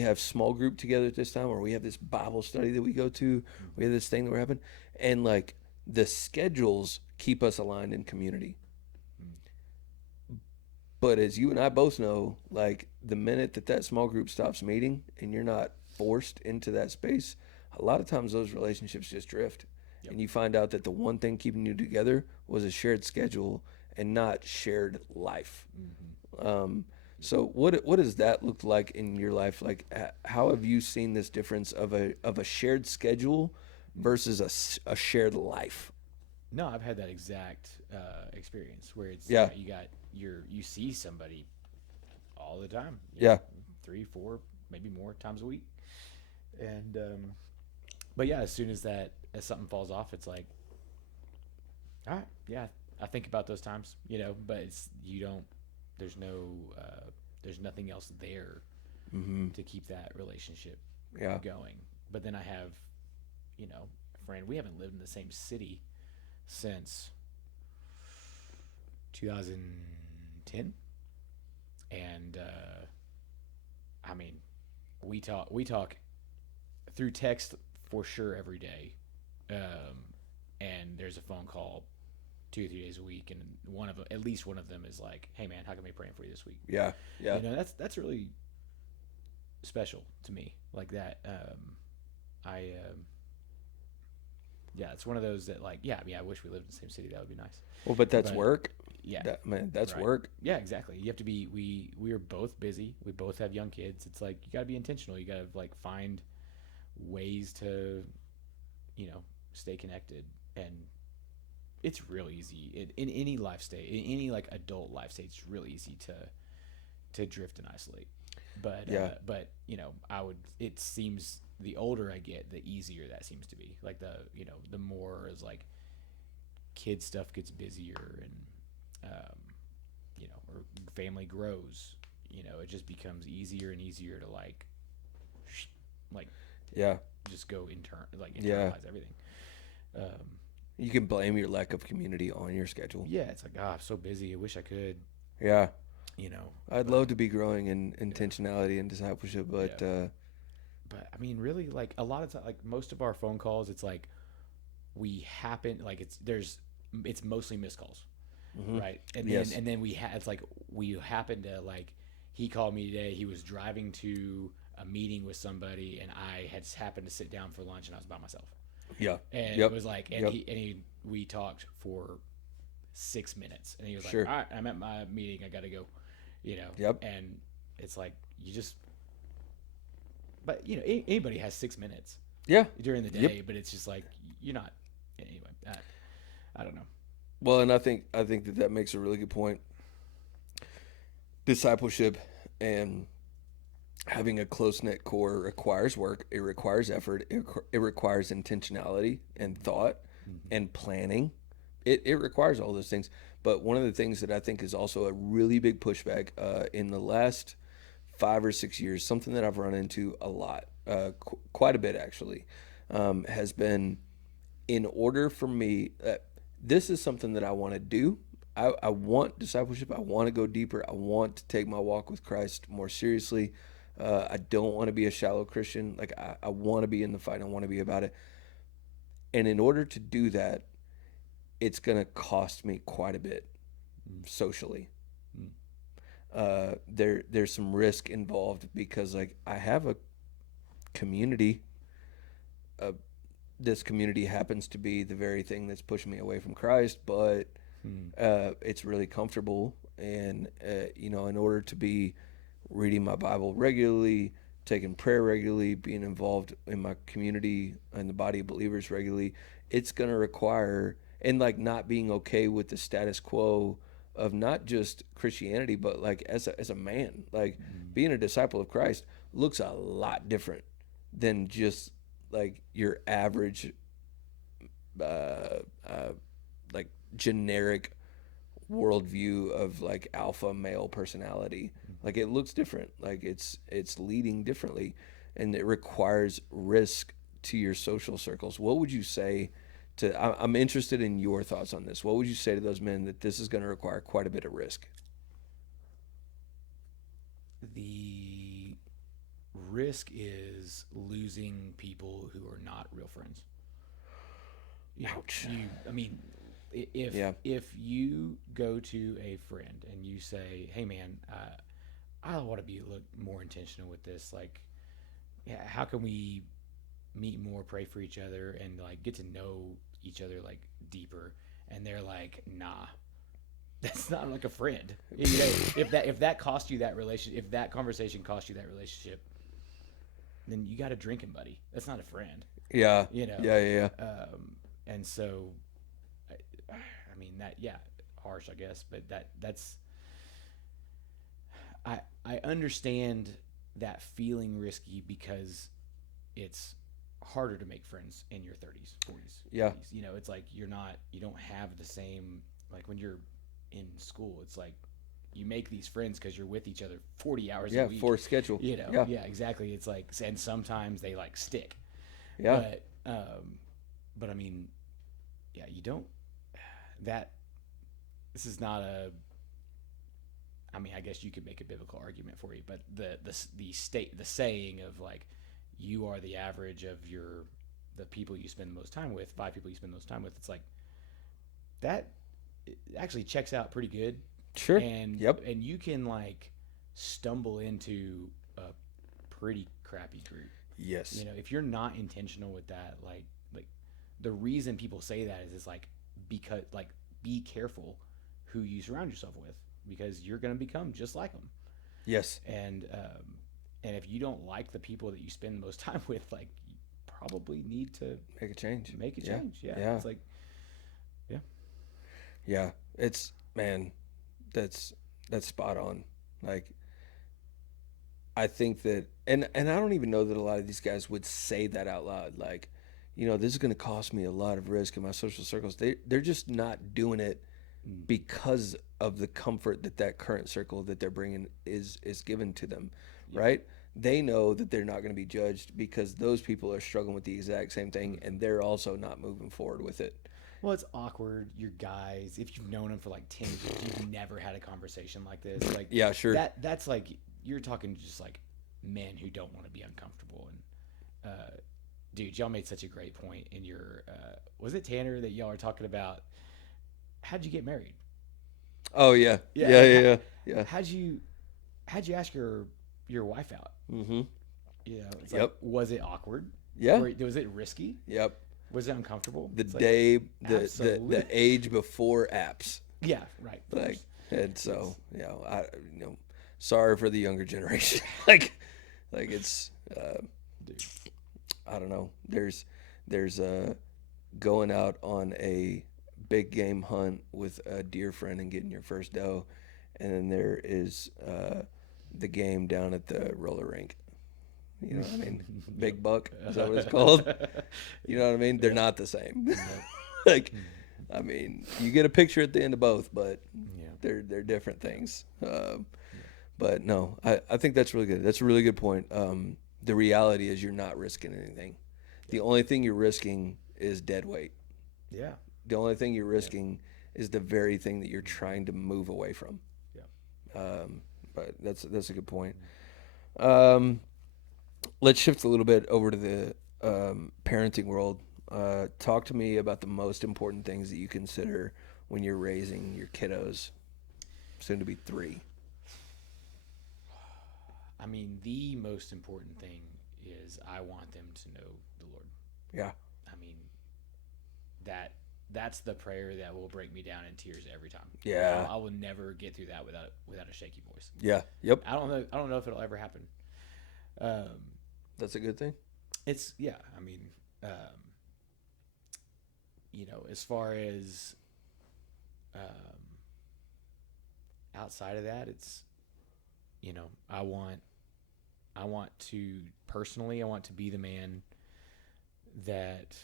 have small group together at this time, or we have this Bible study that we go to. We have this thing that we're having, and like the schedules keep us aligned in community. But as you and I both know, like, the minute that small group stops meeting and you're not forced into that space, a lot of times those relationships just drift. Yep. And you find out that the one thing keeping you together was a shared schedule and not shared life. So what does that look like in your life? Like, how have you seen this difference of a shared schedule versus a shared life? No, I've had that exact experience where it's you see somebody all the time. Yeah. 3, 4, maybe more times a week. And but yeah, as soon as something falls off, it's like, all right, yeah, I think about those times, you know, but there's nothing else there to keep that relationship going. But then I have, you know, a friend, we haven't lived in the same city since 2010, and I mean, we talk through text for sure every day, and there's a phone call 2 or 3 days a week, and at least one of them is like, hey man, how can I be praying for you this week? Yeah. You know, that's really special to me, like that. Yeah, it's one of those that, like, yeah, I mean, I wish we lived in the same city. That would be nice. Well, but that's work. Yeah. That's right. work. Yeah, exactly. You have to be, we are both busy. We both have young kids. It's like, you got to be intentional. You got to, like, find ways to, you know, stay connected. And it's real easy in any life state, in any, like, adult life state, it's really easy to drift and isolate. But, but, you know, it seems the older I get, the easier that seems to be. Like, the more is like kid stuff gets busier and, you know, or family grows, you know, it just becomes easier and easier to just go internalize everything. You can blame your lack of community on your schedule. Yeah. It's like, I'm so busy. I wish I could. Yeah. You know, I'd love to be growing in intentionality and discipleship, but but I mean, really, like, a lot of time, like, most of our phone calls, it's like it's mostly missed calls, right? And then it's like we happen to, like, he called me today. He was driving to a meeting with somebody, and I had happened to sit down for lunch, and I was by myself. Yeah, and it was like, we talked for 6 minutes, and he was like, all right, I'm at my meeting. I got to go, you know. And it's like, but, you know, anybody has 6 minutes. Yeah. During the day, but it's just like, you're not. Anyway, I don't know. Well, and I think that makes a really good point. Discipleship and having a close-knit core requires work. It requires effort. It requires intentionality and thought and planning. It requires all those things. But one of the things that I think is also a really big pushback in the last 5 or 6 years, something that I've run into a lot, quite a bit actually, has been in order for me, this is something that I want to do. I want discipleship. I want to go deeper. I want to take my walk with Christ more seriously. I don't want to be a shallow Christian. Like I want to be in the fight. I want to be about it. And in order to do that, it's going to cost me quite a bit socially. There's some risk involved because like I have a community. This community happens to be the very thing that's pushing me away from Christ, but it's really comfortable. And in order to be reading my Bible regularly, taking prayer regularly, being involved in my community and the body of believers regularly, it's going to require, and like not being okay with the status quo of not just Christianity, but like as a man, like being a disciple of Christ looks a lot different than just like your average, like generic worldview of like alpha male personality. Like it looks different. Like it's leading differently, and it requires risk to your social circles. What would you say to? I'm interested in your thoughts on this. What would you say to those men that this is going to require quite a bit of risk? The risk is losing people who are not real friends. Ouch. If you go to a friend and you say, "Hey, man, I want to be more intentional with this. Like, how can we meet more, pray for each other, and like get to know each other like deeper?" And they're like, "Nah, that's not like a friend." If that cost you that relationship, if that conversation cost you that relationship, then you got a drinking buddy. That's not a friend. Yeah. Yeah. And so, I mean that, harsh, I guess, but that's. I understand that feeling risky because it's harder to make friends in your 30s, 40s. Yeah. 50s. It's like you don't have the same, like when you're in school, it's like you make these friends because you're with each other 40 hours a week. Yeah, for schedule. Yeah, exactly. It's like, and sometimes they like stick. Yeah. But I mean, yeah, you don't, this is not a, I mean, I guess you could make a biblical argument for you, but the saying of like, you are the average of the people you spend the most time with, 5 people you spend the most time with. It's like that actually checks out pretty good. Sure. And you can like stumble into a pretty crappy group. Yes. If you're not intentional with that, like the reason people say that is like, because like, be careful who you surround yourself with, because you're going to become just like them. Yes. And if you don't like the people that you spend the most time with, like, you probably need to make a change. Yeah. It's like, yeah, it's, man, that's spot on. Like, I think that, and I don't even know that a lot of these guys would say that out loud. Like, this is going to cost me a lot of risk in my social circles. They're just not doing it because of the comfort that current circle that they're bringing is given to them, right? They know that they're not going to be judged because those people are struggling with the exact same thing, and they're also not moving forward with it. Well, it's awkward. You're guys, if you've known them for like 10 years, you've never had a conversation like this. Like, yeah, sure. That's like, you're talking just like men who don't want to be uncomfortable. And dude, y'all made such a great point in your was it Tanner that y'all are talking about? How'd you get married? Oh yeah. How'd you ask your wife out? Mm-hmm. It's like, was it awkward? Yeah. Was it risky? Yep. Was it uncomfortable? The age before apps. Yeah, right. Like, and so sorry for the younger generation. like it's dude. I don't know. There's going out on a big game hunt with a dear friend and getting your first doe, and then there is the game down at the roller rink. You know what I mean? Big buck, is that what it's called? You know what I mean? They're not the same. Like, I mean, you get a picture at the end of both, but Yeah. they're different things. But no, I think that's really good. That's a really good point. The reality is you're not risking anything. The only thing you're risking is dead weight. Yeah. The only thing you're risking is the very thing that you're trying to move away from. Yeah. But that's a good point. Let's shift a little bit over to the parenting world. Talk to me about the most important things that you consider when you're raising your kiddos, soon to be 3. I mean, the most important thing is I want them to know the Lord. Yeah. I mean, that's the prayer that will break me down in tears every time. Yeah. I will never get through that without a shaky voice. Yeah. Yep. I don't know if it'll ever happen. That's a good thing. It's yeah. I mean, as far as outside of that, it's I want to personally, I want to be the man that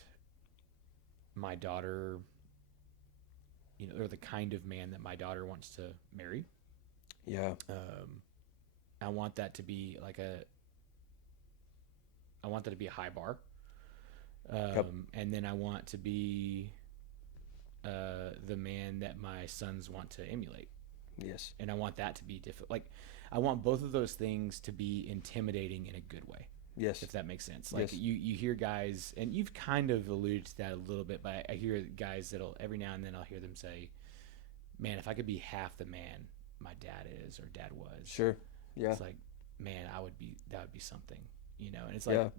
my daughter, or the kind of man that my daughter wants to marry. Yeah. I want that to be I want that to be a high bar. And then I want to be the man that my sons want to emulate. Yes. And I want that to be difficult. Like, I want both of those things to be intimidating in a good way. Yes. If that makes sense. Like, Yes. you hear guys, and you've kind of alluded to that a little bit, but I hear guys that'll, every now and then I'll hear them say, man, if I could be half the man my dad is or dad was. Sure. Yeah. It's like, man, that would be something, and it's like,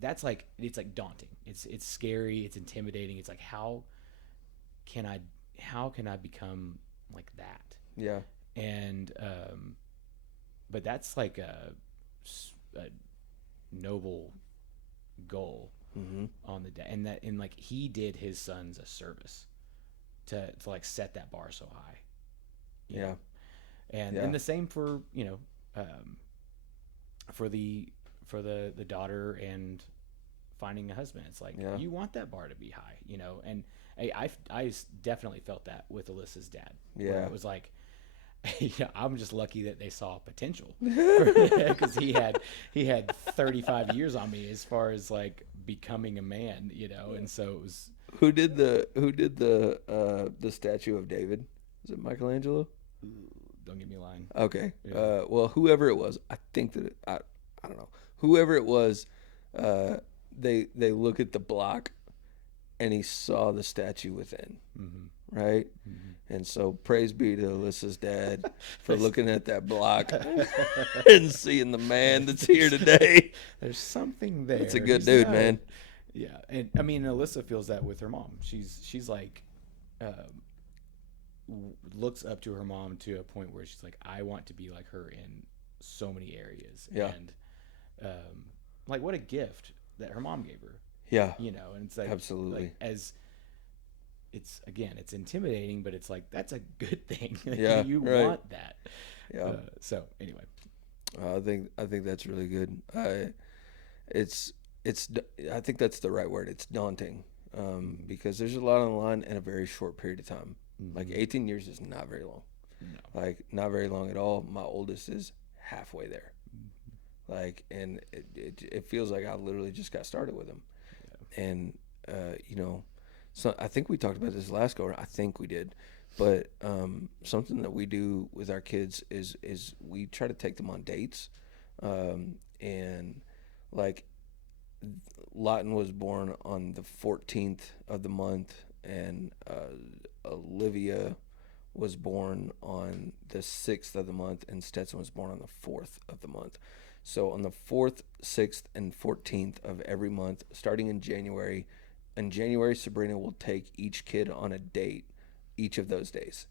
that's like, it's like daunting. It's scary. It's intimidating. It's like, how can I become like that? Yeah. And, but that's like a noble goal on the day. And like, he did his sons a service to like set that bar so high. You know? And the same for, for the daughter and finding a husband. It's like, you want that bar to be high, and I definitely felt that with Alyssa's dad. Where it was like, I'm just lucky that they saw potential, because he had 35 years on me as far as like becoming a man, and so it was. Who did the statue of David? Was it Michelangelo? Don't get me a line. Okay. Yeah. Well, whoever it was, I think that I don't know. Whoever it was, they look at the block, and he saw the statue within, right? Mm-hmm. And so praise be to Alyssa's dad for looking at that block and seeing the man that's here today. There's something there. That's a good dude, man. Yeah, and I mean, Alyssa feels that with her mom. She's like, looks up to her mom to a point where she's like, I want to be like her in so many areas. Yeah. And like, what a gift that her mom gave her. Yeah. And it's like, absolutely. Like, as it's intimidating, but it's like, that's a good thing. Yeah. You right. want that. Yeah. So anyway, I think that's really good. I think that's the right word. It's daunting, because there's a lot on the line in a very short period of time. Mm-hmm. Like 18 years is not very long. No. Like, not very long at all. My oldest is halfway there. Mm-hmm. Like, and it feels like I literally just got started with him. Yeah. And so I think we talked about this last go. I think we did. But something that we do with our kids is we try to take them on dates, and like, Lawton was born on the 14th of the month, and Olivia was born on the 6th of the month, and Stetson was born on the 4th of the month. So on the 4th, 6th, and 14th of every month, starting in January, Sabrina will take each kid on a date each of those days.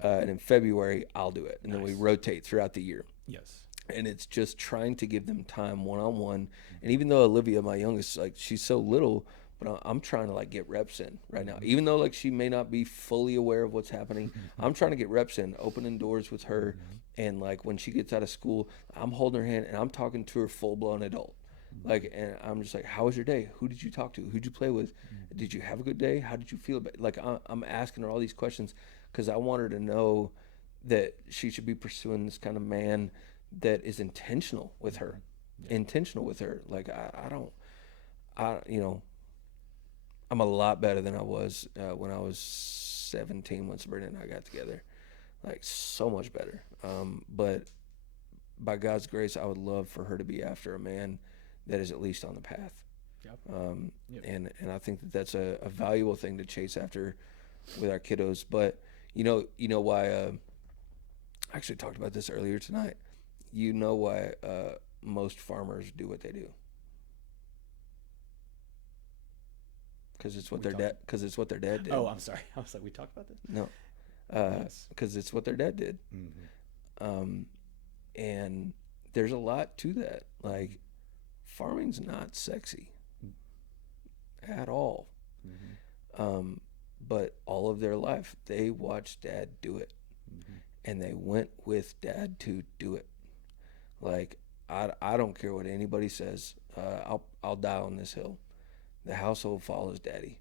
And in February, I'll do it. And then we rotate throughout the year. Yes. And it's just trying to give them time one-on-one. And even though Olivia, my youngest, like, she's so little, but I'm trying to like get reps in right now. Even though like she may not be fully aware of what's happening, I'm trying to get reps in, opening doors with her. And like when she gets out of school, I'm holding her hand and I'm talking to her full-blown adult. Like, and I'm just like, how was your day? Who did you talk to? Who'd you play with? Did you have a good day? How did you feel about, like, I'm asking her all these questions because I want her to know that she should be pursuing this kind of man that is intentional with her. Yeah. Intentional with her. Like, I don't, you know, I'm a lot better than I was when I was 17 when Sabrina and I got together. Like, so much better. But by God's grace, I would love for her to be after a man that is at least on the path. Yep. Yep. And I think that that's a valuable thing to chase after with our kiddos. But you know why? I actually talked about this earlier tonight. You know why most farmers do what they do? Because it's what their dad. Because it's what their dad did. Oh, I'm sorry. I was like, we talked about this. No, Yes. because it's what their dad did. And there's a lot to that. Like, farming's not sexy at all. But all of their life, they watched dad do it. And they went with dad to do it. Like, I don't care what anybody says. I'll die on this hill. The household follows daddy.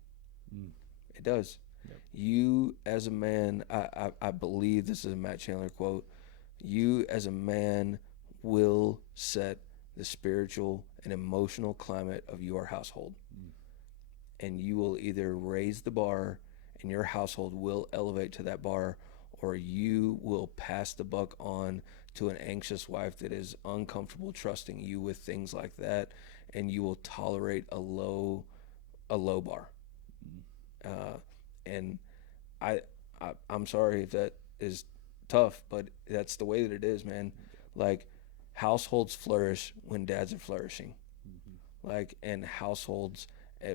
It does. Yep. You as a man, I believe this is a Matt Chandler quote. You as a man will set the spiritual and emotional climate of your household. And you will either raise the bar and your household will elevate to that bar, or you will pass the buck on to an anxious wife that is uncomfortable trusting you with things like that, and you will tolerate a low bar. And I'm sorry if that is tough, but that's the way that it is, man. Like, households flourish when dads are flourishing. Like, and households,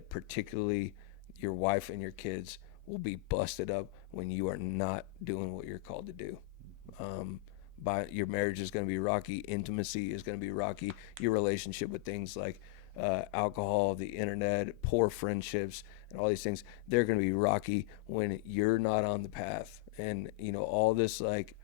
particularly your wife and your kids, will be busted up when you are not doing what you're called to do. Your marriage is going to be rocky. Intimacy is going to be rocky. Your relationship with things like alcohol, the internet, poor friendships, and all these things, they're going to be rocky when you're not on the path. And all this like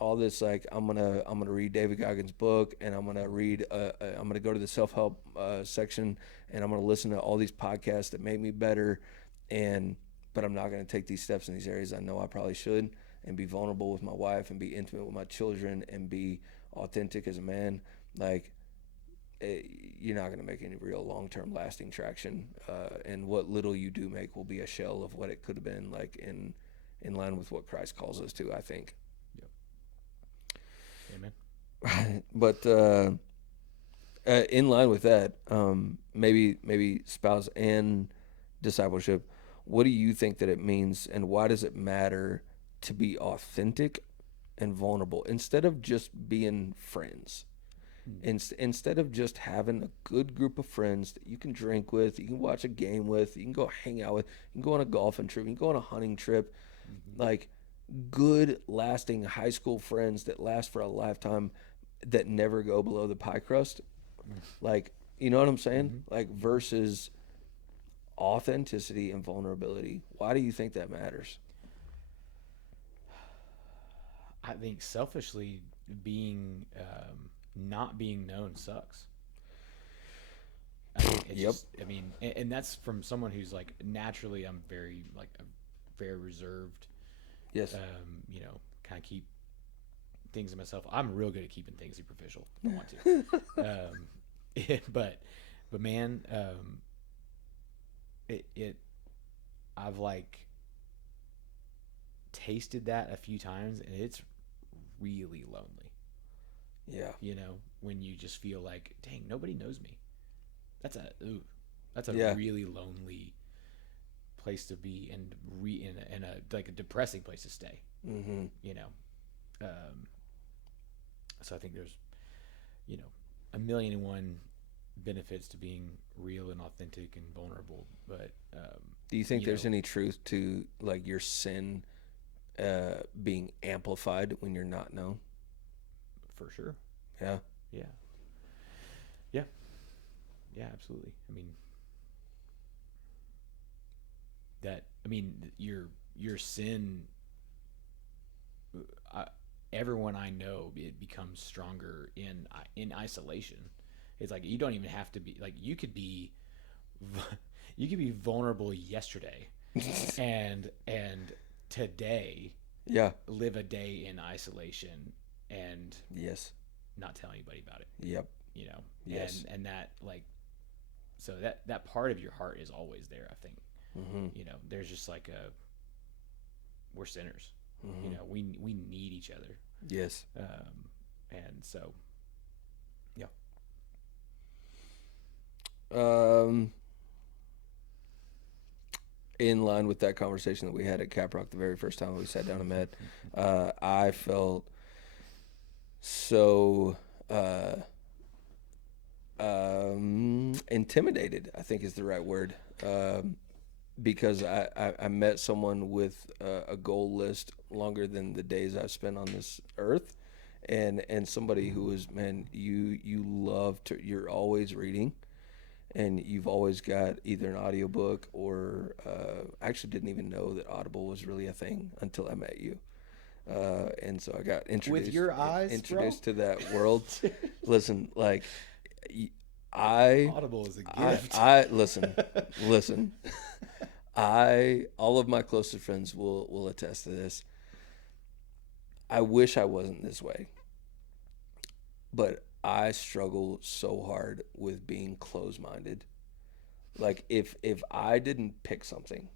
I'm gonna read David Goggins' book, and I'm gonna go to the self-help section, and I'm gonna listen to all these podcasts that make me better, but I'm not gonna take these steps in these areas I know I probably should, and be vulnerable with my wife, and be intimate with my children, and be authentic as a man. Like, you're not gonna make any real long-term lasting traction, and what little you do make will be a shell of what it could have been, like in line with what Christ calls us to, I think. Amen. But in line with that, maybe spouse and discipleship, what do you think that it means, and why does it matter to be authentic and vulnerable instead of just being friends? Instead of just having a good group of friends that you can drink with, you can watch a game with, you can go hang out with, you can go on a golfing trip, you can go on a hunting trip, like good, lasting high school friends that last for a lifetime, that never go below the pie crust. Like, you know what I'm saying? Like, versus authenticity and vulnerability. Why do you think that matters? I think selfishly, being not being known sucks. And that's from someone who's like, naturally I'm very reserved. Yes. Kind of keep things to myself. I'm real good at keeping things superficial. I want to. But man, I've like tasted that a few times, and it's really lonely. Yeah. When you just feel like, dang, nobody knows me. That's a really lonely place to be, and in a like a depressing place to stay. So I think there's a million and one benefits to being real and authentic and vulnerable. But do you think there's any truth to like your sin being amplified when you're not known? For sure. Yeah. Yeah, absolutely. Your sin, everyone I know, it becomes stronger in isolation. It's like you don't even have to be like you could be vulnerable yesterday and today Yeah. live a day in isolation and Yes. not tell anybody about it. Yep. You know. Yes. And that like so that part of your heart is always there, I think. Mm-hmm. You know, there's just like we're sinners. Mm-hmm. You know, we need each other. Yes. And so yeah. In line with that conversation that we had at Caprock the very first time we sat down and met, I felt so intimidated, I think is the right word, because I met someone with a goal list longer than the days I've spent on this earth, and somebody who was, man, you love to, you're always reading, and you've always got either an audiobook or I actually didn't even know that Audible was really a thing until I met you. And so I got introduced With your eyes, introduced bro? to that world. Listen, like Audible is a gift. I listen. All of my closest friends will attest to this. I wish I wasn't this way, but I struggle so hard with being closed-minded. Like if I didn't pick something,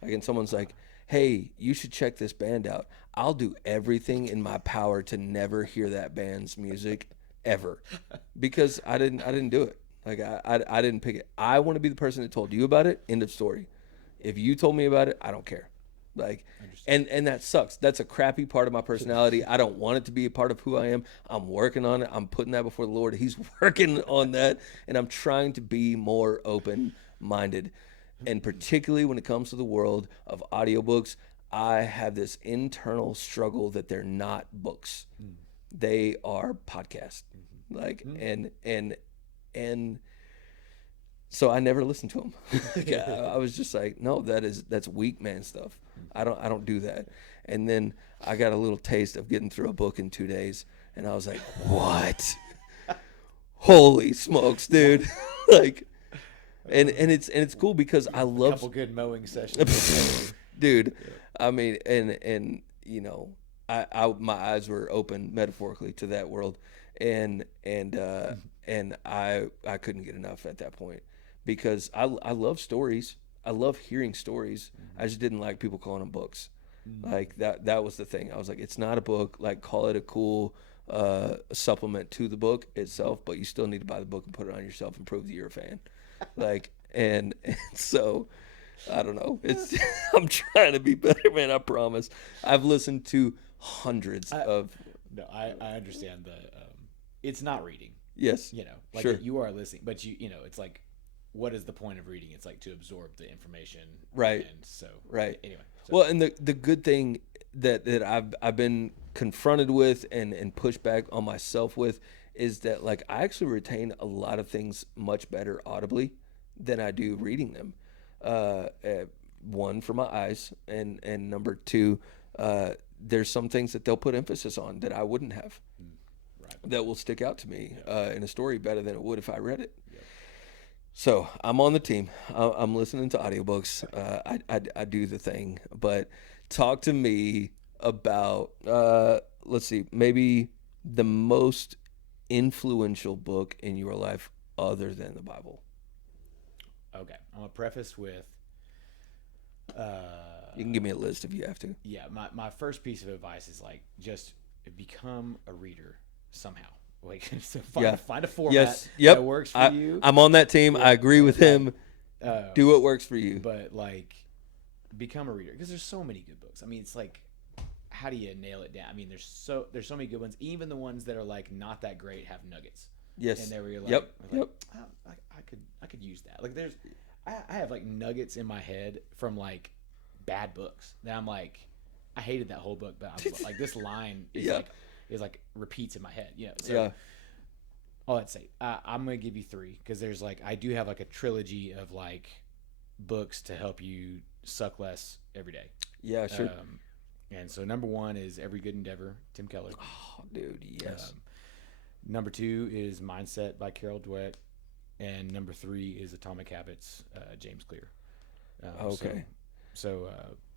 like and someone's like, "Hey, you should check this band out," I'll do everything in my power to never hear that band's music ever, because I didn't do it. Like I didn't pick it. I want to be the person that told you about it. End of story. If you told me about it, I don't care. Like, and that sucks. That's a crappy part of my personality. I don't want it to be a part of who I am. I'm working on it. I'm putting that before the Lord. He's working on that, and I'm trying to be more open-minded. And particularly when it comes to the world of audiobooks, I have this internal struggle that they're not books. They are podcasts. Like, and so I never listened to them. I was just like, no, that's weak man stuff. I don't do that. And then I got a little taste of getting through a book in 2 days, and I was like, what? Holy smokes, dude! Like, and it's cool because I love a couple good mowing sessions, dude. Yeah. I mean, and you know, I my eyes were open metaphorically to that world, and I couldn't get enough at that point. Because I love stories. I love hearing stories. I just didn't like people calling them books. Like that was the thing. I was like, it's not a book. Like, call it a cool supplement to the book itself, but you still need to buy the book and put it on yourself and prove that you're a fan. Like, and so I don't know. It's I'm trying to be better, man. I promise. I've listened to hundreds of. No, I understand it's not reading. Yes. You know, like sure. You are listening, but you know, it's like, what is the point of reading? It's like to absorb the information, right? And so, right. Anyway, well, and the good thing that I've been confronted with and pushed back on myself with is that, like, I actually retain a lot of things much better audibly than I do reading them. One, for my eyes, and number two, there's some things that they'll put emphasis on that I wouldn't have, that will stick out to me in a story better than it would if I read it. So I'm on the team. I'm listening to audiobooks. I do the thing. But talk to me about, let's see, maybe the most influential book in your life other than the Bible. Okay. I'm going to preface with... you can give me a list if you have to. Yeah. My first piece of advice is, like, just become a reader somehow. Like, so find a format that works for you. I'm on that team. I agree with him. Do what works for you. But, like, become a reader, because there's so many good books. I mean, it's like, how do you nail it down? I mean, there's so many good ones. Even the ones that are, like, not that great have nuggets. Yes. And there where you're like, yep. I could use that. Like, I have, like, nuggets in my head from, like, bad books that I'm like, I hated that whole book, but I'm like, this line is like repeats in my head, you know. So all that to say, I'm gonna give you three, because there's, like, I do have, like, a trilogy of, like, books to help you suck less every day. Yeah, sure. And so number one is Every Good Endeavor, Tim Keller. Oh, dude, yes. Number 2 is Mindset by Carol Dweck, and number 3 is Atomic Habits, James Clear. Okay.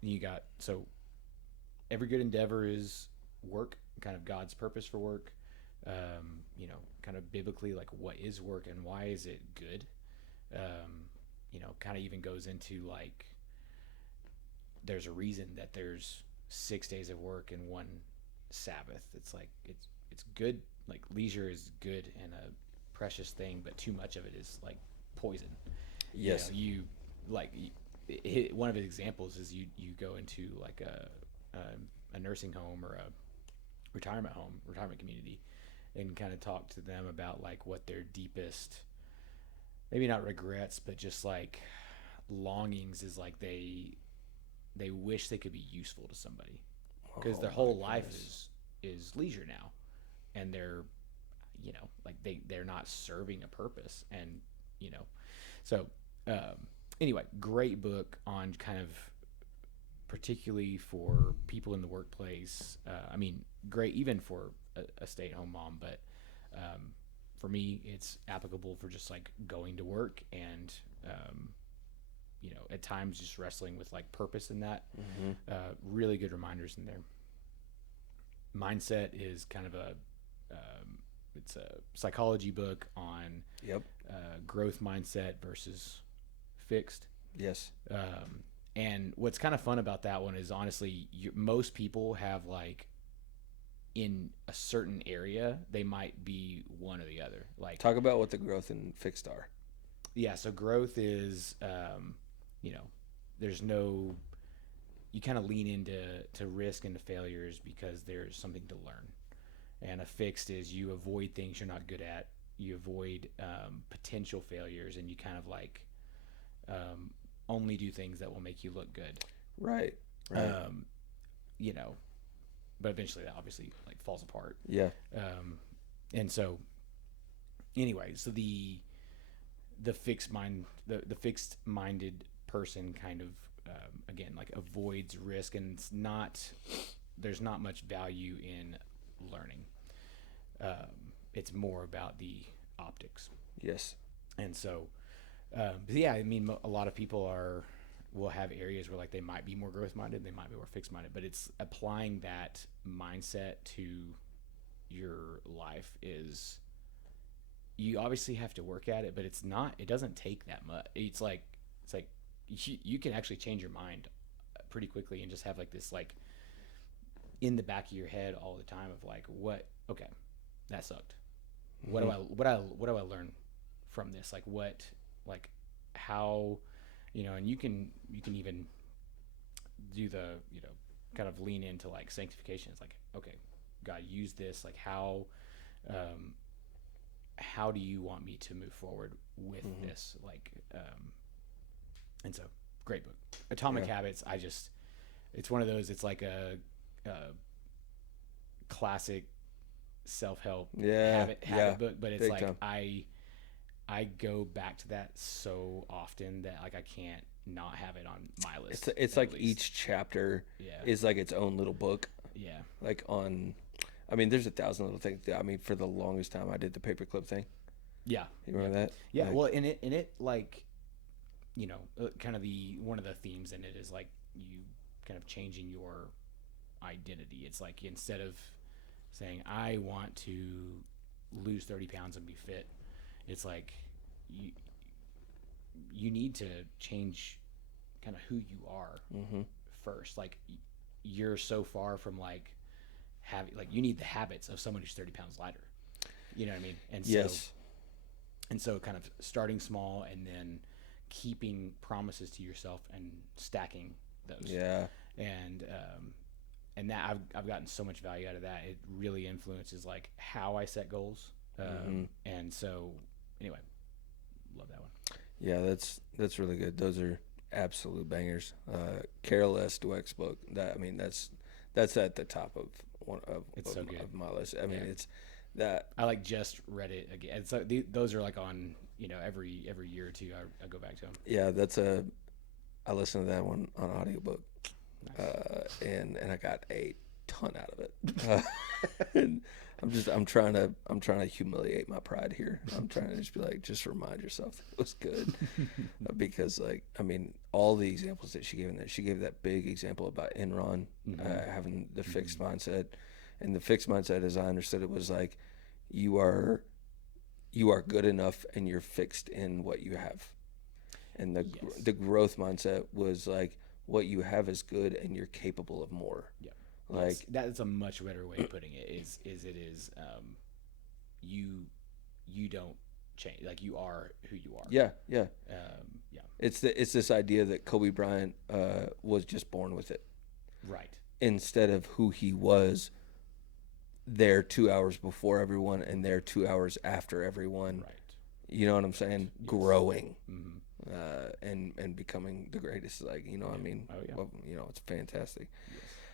You got every good endeavor is work, kind of God's purpose for work. Kind of biblically, like what is work and why is it good? Kind of even goes into like there's a reason that there's 6 days of work and 1 Sabbath. It's like it's good. Like leisure is good and a precious thing, but too much of it is like poison. Yes. One of his examples is you go into like a nursing home or a retirement community, and kind of talk to them about like what their deepest, maybe not regrets, but just like longings is. Like they wish they could be useful to somebody, because their whole life is leisure now, and they're like they're not serving a purpose. And anyway, great book on kind of particularly for people in the workplace. Great even for a stay-at-home mom, but for me, it's applicable for just like going to work and at times just wrestling with like purpose in that. Really good reminders in there. Mindset is kind of it's a psychology book on growth mindset versus fixed. Yes. And what's kind of fun about that one is honestly, most people have like in a certain area, they might be one or the other. Like talk about what the growth and fixed are. Yeah. So growth is, there's no, you kind of lean into risk and to failures because there's something to learn. And a fixed is you avoid things you're not good at. You avoid potential failures, and you kind of like only do things that will make you look good. Right. But eventually that obviously like falls apart. Yeah. And so anyway, so the fixed minded person kind of again like avoids risk, and there's not much value in learning. It's more about the optics. Yes. And so a lot of people will have areas where like they might be more growth minded, they might be more fixed minded, but it's applying that mindset to your life. Is you obviously have to work at it, but it doesn't take that much. It's like you can actually change your mind pretty quickly and just have like this like in the back of your head all the time of like, okay, that sucked. What do I learn from this? Like how, and you can even do the, kind of lean into like sanctification. It's like, okay, God, use this. Like how do you want me to move forward with this? Like, and so great book. Atomic Habits. It's one of those, it's like a classic self-help habit book, but it's big like time. I go back to that so often that like I can't not have it on my list. It's like least. Each chapter is like its own little book. Yeah. Like there's 1,000 little things. For the longest time I did the paperclip thing. Yeah. You remember that? Yeah. Well, in it like, kind of one of the themes in it is like you kind of changing your identity. It's like instead of saying I want to lose 30 pounds and be fit, it's like you need to change kind of who you are first. Like you're so far from like you need the habits of someone who's 30 pounds lighter. You know what I mean? And yes. So kind of starting small and then keeping promises to yourself and stacking those. Yeah. And that I've gotten so much value out of that. It really influences like how I set goals. And so anyway, love that one. Yeah, that's really good. Those are absolute bangers. Carol S. Dweck's book. That's at the top of of my list. It's that I like just read it again. It's like those are like on every year or two I go back to them. Yeah, I listen to that one on audiobook. Nice. And I got a ton out of it. And I'm trying to humiliate my pride here. I'm trying to just be like, just remind yourself that it was good. Because like, I mean, all the examples that she gave in there, she gave that big example about Enron, having the fixed mindset. And the fixed mindset, as I understood it, was like, you are good enough and you're fixed in what you have. And the growth mindset was like, what you have is good and you're capable of more. Yeah. Like that's a much better way of putting it. You don't change. Like, you are who you are. Yeah. Yeah. Yeah. It's this idea that Kobe Bryant was just born with it. Right. Instead of who he was there 2 hours before everyone and there 2 hours after everyone. Right. You know what I'm saying? Yes. Growing. Mm-hmm. And becoming the greatest. Like, you know, I mean, well, you know, it's fantastic.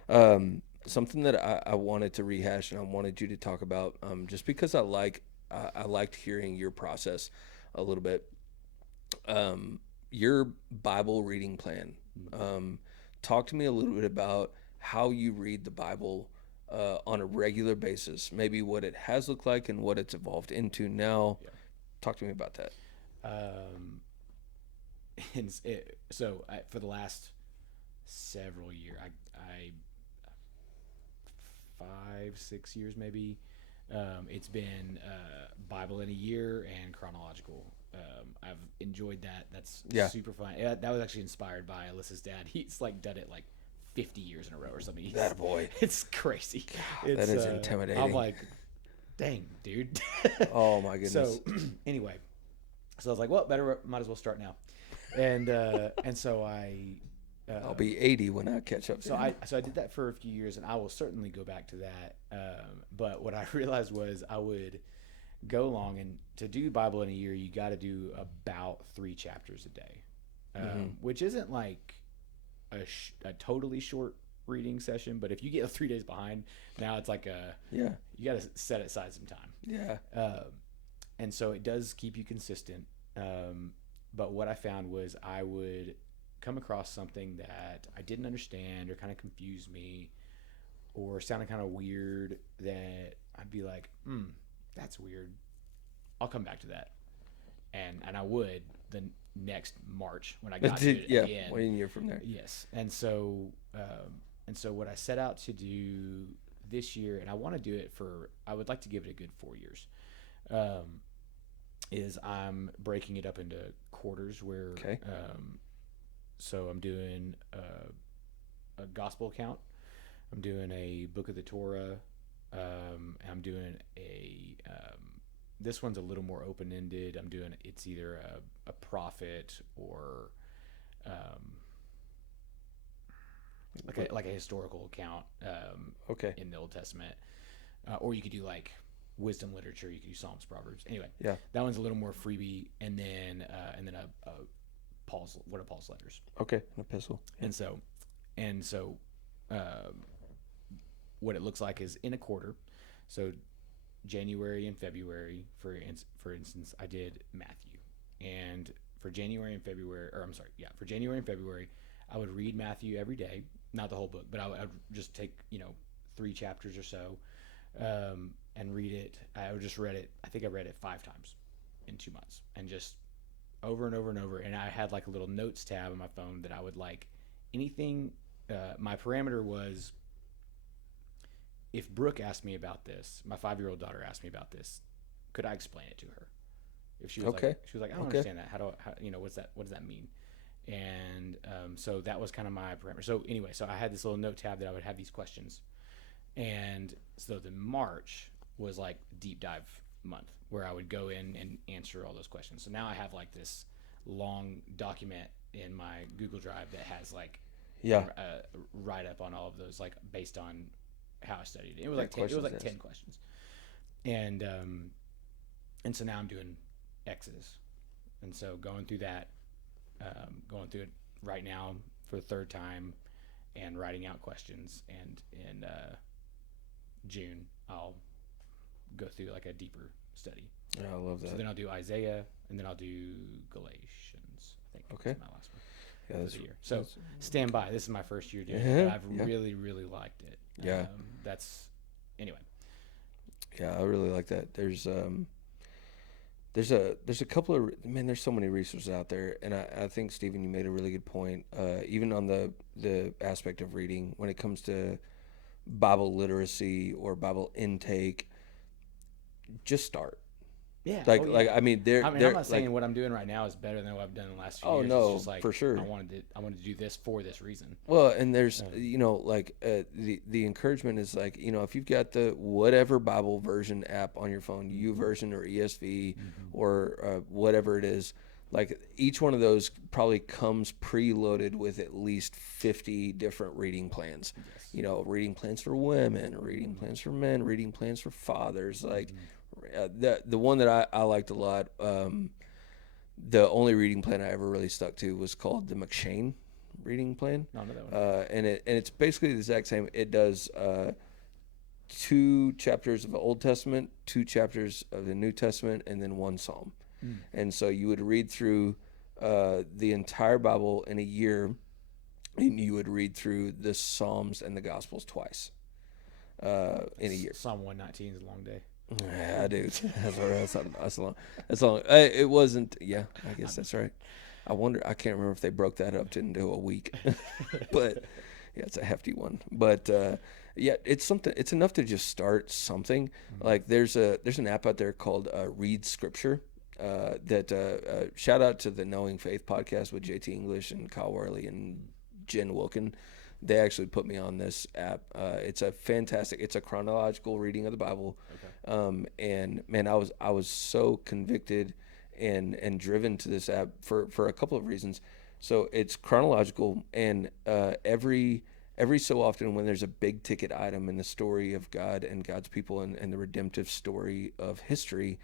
Yes. Something that I wanted to rehash and I wanted you to talk about, just because I liked hearing your process a little bit. Your Bible reading plan. Talk to me a little bit about how you read the Bible on a regular basis. Maybe what it has looked like and what it's evolved into now. Yeah. Talk to me about that. For the last several years, I 5-6 years maybe, it's been Bible in a year and chronological. I've enjoyed that. That's super fun. That was actually inspired by Alyssa's dad. He's like done it like 50 years in a row or something. That boy. It's crazy. God, that is intimidating. I'm like, dang, dude. Oh my goodness. So anyway, so I was like, well, might as well start now. And so I'll be 80 when I catch up. So I did that for a few years, and I will certainly go back to that. But what I realized was I would go along, and to do Bible in a year, you got to do about 3 chapters a day, which isn't like a totally short reading session. But if you get 3 days behind, now it's like you got to set aside some time. Yeah. And so it does keep you consistent. But what I found was I would come across something that I didn't understand or kind of confused me or sounded kind of weird, that I'd be like, that's weird. I'll come back to that. And I would the next March when I got to it again. 1 year from there. Yes. And so what I set out to do this year, and I want to do it I would like to give it a good 4 years, is I'm breaking it up into quarters where, so I'm doing a gospel account. I'm doing a book of the Torah. I'm doing this one's a little more open-ended. It's either a prophet or like a historical account in the Old Testament. Or you could do like wisdom literature. You could do Psalms, Proverbs. Anyway, that one's a little more freebie. And then a Paul's letters. Okay, an epistle. And so what it looks like is in a quarter. So January and February, for instance, I did Matthew. And for January and February, I would read Matthew every day, not the whole book, but I would just take 3 chapters or so, and read it. I just read it. I think I read it 5 times in 2 months, and just over and over and over. And I had like a little notes tab on my phone that I would like anything. My parameter was, if Brooke asked me about this, my 5-year-old daughter asked me about this, could I explain it to her? If she was like, I don't understand that. How what does that mean? And so that was kind of my parameter. So anyway, so I had this little note tab that I would have these questions. And so the March was like deep dive month where I would go in and answer all those questions. So now I have like this long document in my Google Drive that has like write up on all of those, like based on how I studied it. It was like 10 questions. And so now I'm doing Exodus. And so going through that, going through it right now for the 3rd time and writing out questions. And in June, I'll go through like a deeper study. Yeah, I love that. So then I'll do Isaiah, and then I'll do Galatians, I think. Okay. That's my last one. Yeah, for the year. So stand by. This is my first year doing it, but I've really, really liked it. Yeah. That's anyway. Yeah, I really like that. There's a couple of there's so many resources out there, and I think Stephen, you made a really good point. Even on the aspect of reading, when it comes to Bible literacy or Bible intake, just start. Yeah. Like Oh yeah. like I mean, I mean, I'm they're not like, saying what I'm doing right now is better than what I've done in the last few oh years. It's no, just like for sure. I wanted to do this for this reason. Well, and there's Um, the encouragement is like, if you've got the whatever Bible version app on your phone, U version or ESV or whatever it is, like each one of those probably comes preloaded with at least 50 different reading plans. Yes. Reading plans for women, reading plans for men, reading plans for fathers. Like the one that I liked a lot. The only reading plan I ever really stuck to was called the McShane reading plan. No, no, that one. And it's basically the exact same. It does 2 chapters of the Old Testament, 2 chapters of the New Testament, and then 1 Psalm. And so you would read through the entire Bible in a year, and you would read through the Psalms and the Gospels twice in a year. Psalm 119 is a long day. Yeah, dude. That's long. That's long. It wasn't. Yeah, I guess that's right. I wonder. I can't remember if they broke that up into a week, but yeah, it's a hefty one. But yeah, it's something. It's enough to just start something. Like there's an app out there called Read Scripture. Shout out to the Knowing Faith podcast with JT English and Kyle Worley and Jen Wilkin. They actually put me on this app. It's a fantastic. It's a chronological reading of the Bible. Okay. And man, I was so convicted and driven to this app for a couple of reasons. So it's chronological, and every so often when there's a big ticket item in the story of God and God's people and the redemptive story of history,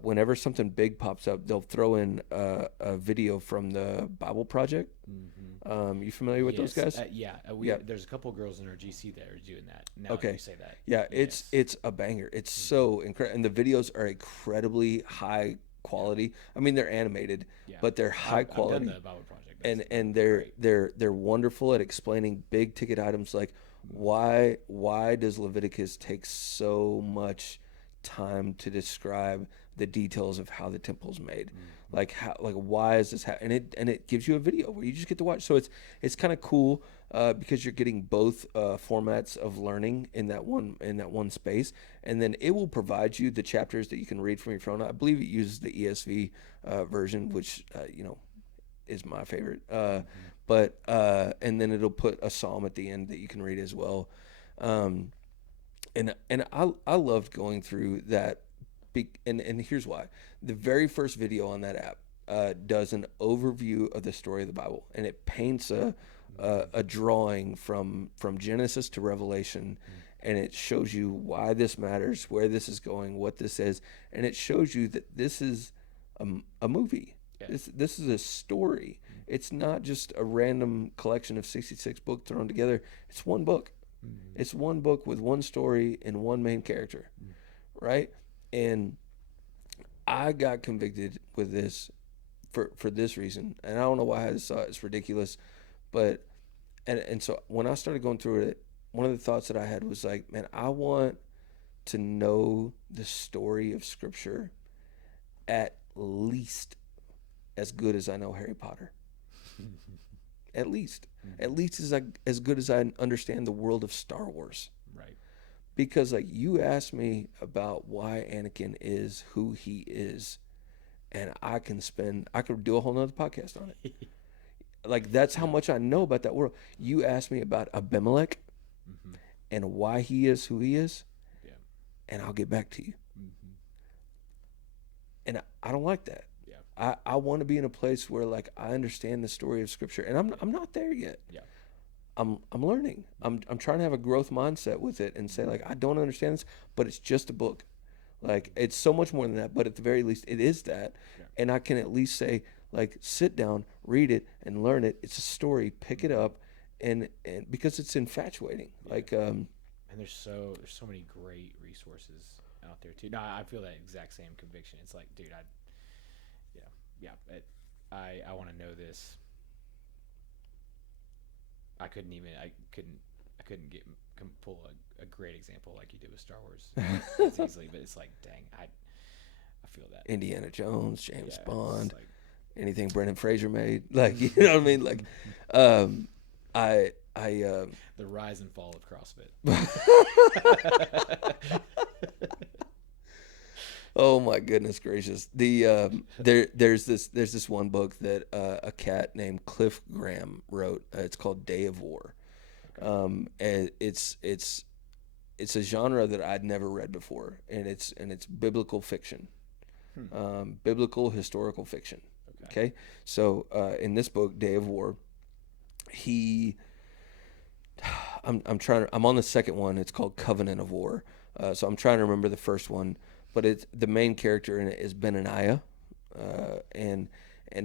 whenever something big pops up, they'll throw in a video from the Bible Project. You familiar with those guys? Yeah. There's a couple of girls in our GC that are doing that. Now Okay. that you say that. Yeah, Yes. it's a banger. It's so incredible, and the videos are incredibly high quality. I mean, they're animated, Yeah. but they're high quality. I've done the Bible Project. And great. they're wonderful at explaining big ticket items like why does Leviticus take so much time to describe the details of how the temple's made, like why is this and it gives you a video where you just get to watch. So it's kind of cool because you're getting both formats of learning in that one space, and then it will provide you the chapters that you can read from your phone. I believe it uses the ESV version, which is my favorite. But and then it'll put a psalm at the end that you can read as well. And I loved going through that. And here's why. The very first video on that app does an overview of the story of the Bible, and it paints a drawing from Genesis to Revelation, and it shows you why this matters, where this is going, what this is, and it shows you that this is a movie. Yeah. This is a story. It's not just a random collection of 66 books thrown together. It's one book. It's one book with one story and one main character, right? And I got convicted with this for this reason, and I don't know why I just thought it's ridiculous, but and so when I started going through it, one of the thoughts that I had was like, man, I want to know the story of Scripture at least as good as I know Harry Potter. At least as good as I understand the world of Star Wars. Right. Because like you asked me about why Anakin is who he is, and I could do a whole nother podcast on it. Like that's how much I know about that world. You asked me about Abimelech and why he is who he is, and I'll get back to you. And I don't like that. I want to be in a place where like I understand the story of Scripture, and I'm not there yet. Yeah. I'm learning. I'm trying to have a growth mindset with it and say like I don't understand this, but it's just a book. Like it's so much more than that, but at the very least it is that. Yeah. And I can at least say like sit down, read it and learn it. It's a story, pick it up and because it's infatuating. Yeah. Like and there's so many great resources out there too. No, I feel that exact same conviction. It's like, dude, I want to know this. I couldn't couldn't pull a great example like you did with Star Wars as easily, but it's like, dang, I feel that. Indiana Jones, James Yeah, Bond, it's like, anything Brendan Fraser made, like, you know what I mean? Like, I the rise and fall of CrossFit. oh my goodness gracious. There's this one book that a cat named Cliff Graham wrote. It's called Day of War. And it's a genre that I'd never read before, and it's biblical fiction, biblical historical fiction. Okay, so in this book, Day of War, I'm on the second one. It's called Covenant of War. So I'm trying to remember the first one, but it's the main character in it is Benaniah, and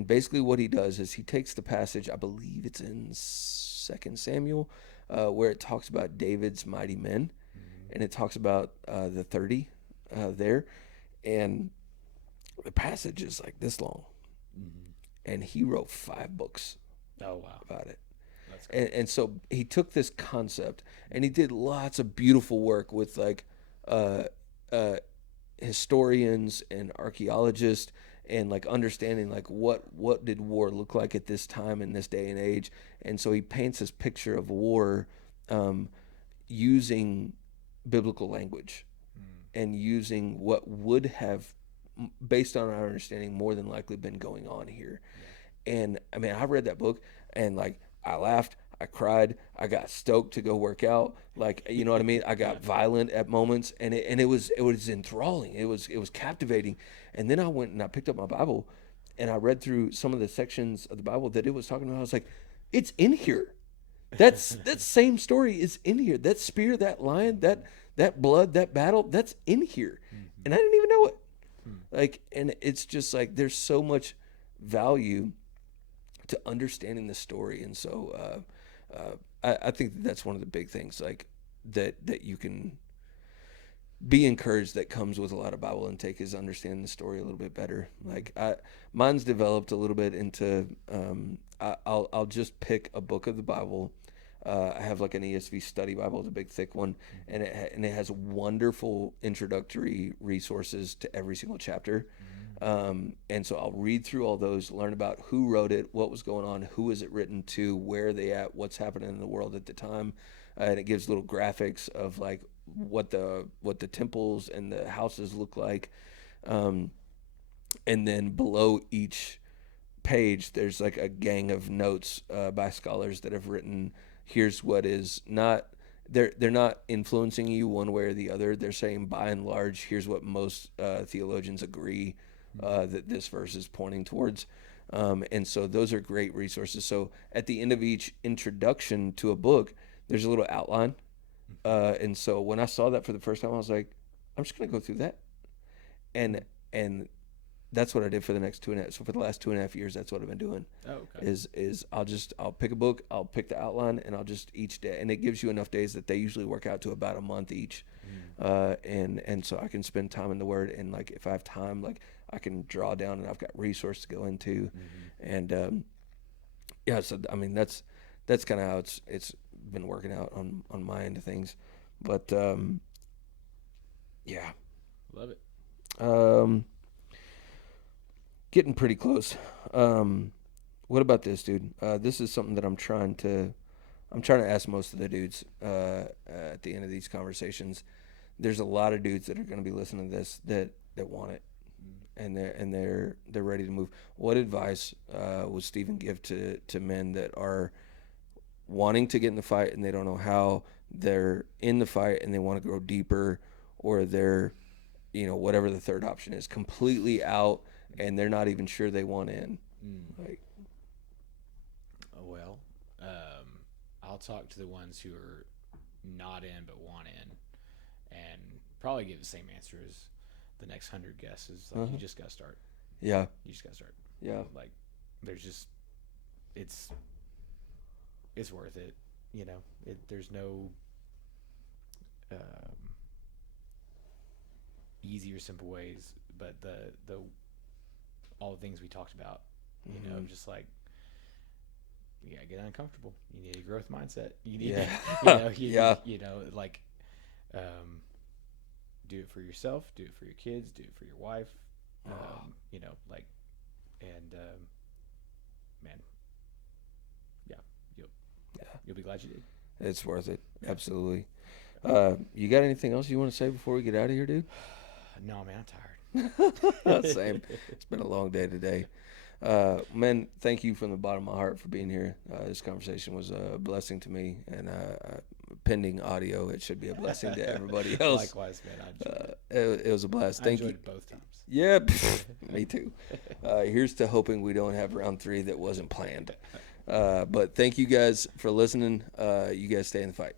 basically what he does is he takes the passage. I believe it's in 2 Samuel, where it talks about David's mighty men, and it talks about the 30 there, and the passage is like this long, and he wrote 5 books. Oh wow, about it. That's cool. And so he took this concept and he did lots of beautiful work with like historians and archaeologists, and like understanding like what did war look like at this time in this day and age. And so he paints this picture of war using biblical language and using what would have, based on our understanding, more than likely been going on here. And I mean, I read that book and like I laughed, I cried, I got stoked to go work out. Like, you know what I mean? I got violent at moments, and it was enthralling. It was captivating. And then I went and I picked up my Bible and I read through some of the sections of the Bible that it was talking about. I was like, it's in here. That same story is in here. That spear, that lion, that blood, that battle, that's in here. And I didn't even know it. Like, and it's just like there's so much value to understanding the story. And so I think that's one of the big things, like that you can be encouraged that comes with a lot of Bible intake, is understanding the story a little bit better. Like mine's developed a little bit into I'll just pick a book of the Bible. I have like an ESV study Bible, it's a big thick one, and it has wonderful introductory resources to every single chapter. And so I'll read through all those, learn about who wrote it, what was going on, who is it written to, where are they at, what's happening in the world at the time, and it gives little graphics of like what the temples and the houses look like, and then below each page there's like a gang of notes by scholars that have written. Here's what is not. They're not influencing you one way or the other. They're saying by and large, here's what most theologians agree that this verse is pointing towards. And so those are great resources. So at the end of each introduction to a book, there's a little outline. And so when I saw that for the first time, I was like, I'm just going to go through that. And that's what I did for the next 2.5. So for the last 2.5 years, that's what I've been doing. Oh, okay. Is I'll pick a book, I'll pick the outline, and I'll just each day, and it gives you enough days that they usually work out to about a month each. And so I can spend time in the Word, and like if I have time, like I can draw down, and I've got resources to go into, and yeah. So I mean that's kind of how it's been working out on my end of things, but yeah, Love it. Getting pretty close. What about this, dude? This is something that I'm trying to ask most of the dudes at the end of these conversations. There's a lot of dudes that are going to be listening to this that want it, and they're ready to move. What advice would Stephen give to men that are wanting to get in the fight and they don't know how? They're in the fight and they want to grow deeper, or they're, whatever the third option is, completely out and they're not even sure they want in. Like, well, I'll talk to the ones who are not in but want in, and probably give the same answer as the next 100 guests. Is like, you just got to start. Yeah. You just got to start. Yeah. Like, there's just, it's worth it. There's no easy or simple ways, but the all the things we talked about, just like you gotta get uncomfortable. You need a growth mindset. You need, Yeah. you know, like, do it for yourself, do it for your kids, do it for your wife. You know, like, and man, yeah, you'll be glad you did. It's worth it. Absolutely. You got anything else you want to say before we get out of here, dude? No, man, I'm tired. Same. It's been a long day today. Man, thank you from the bottom of my heart for being here. This conversation was a blessing to me, and pending audio, it should be a blessing to everybody else. Likewise, man. I enjoyed it. It was a blast. I Thank enjoyed you. it both times. Yeah, me too. Here's to hoping we don't have round 3 that wasn't planned. But thank you guys for listening. You guys stay in the fight.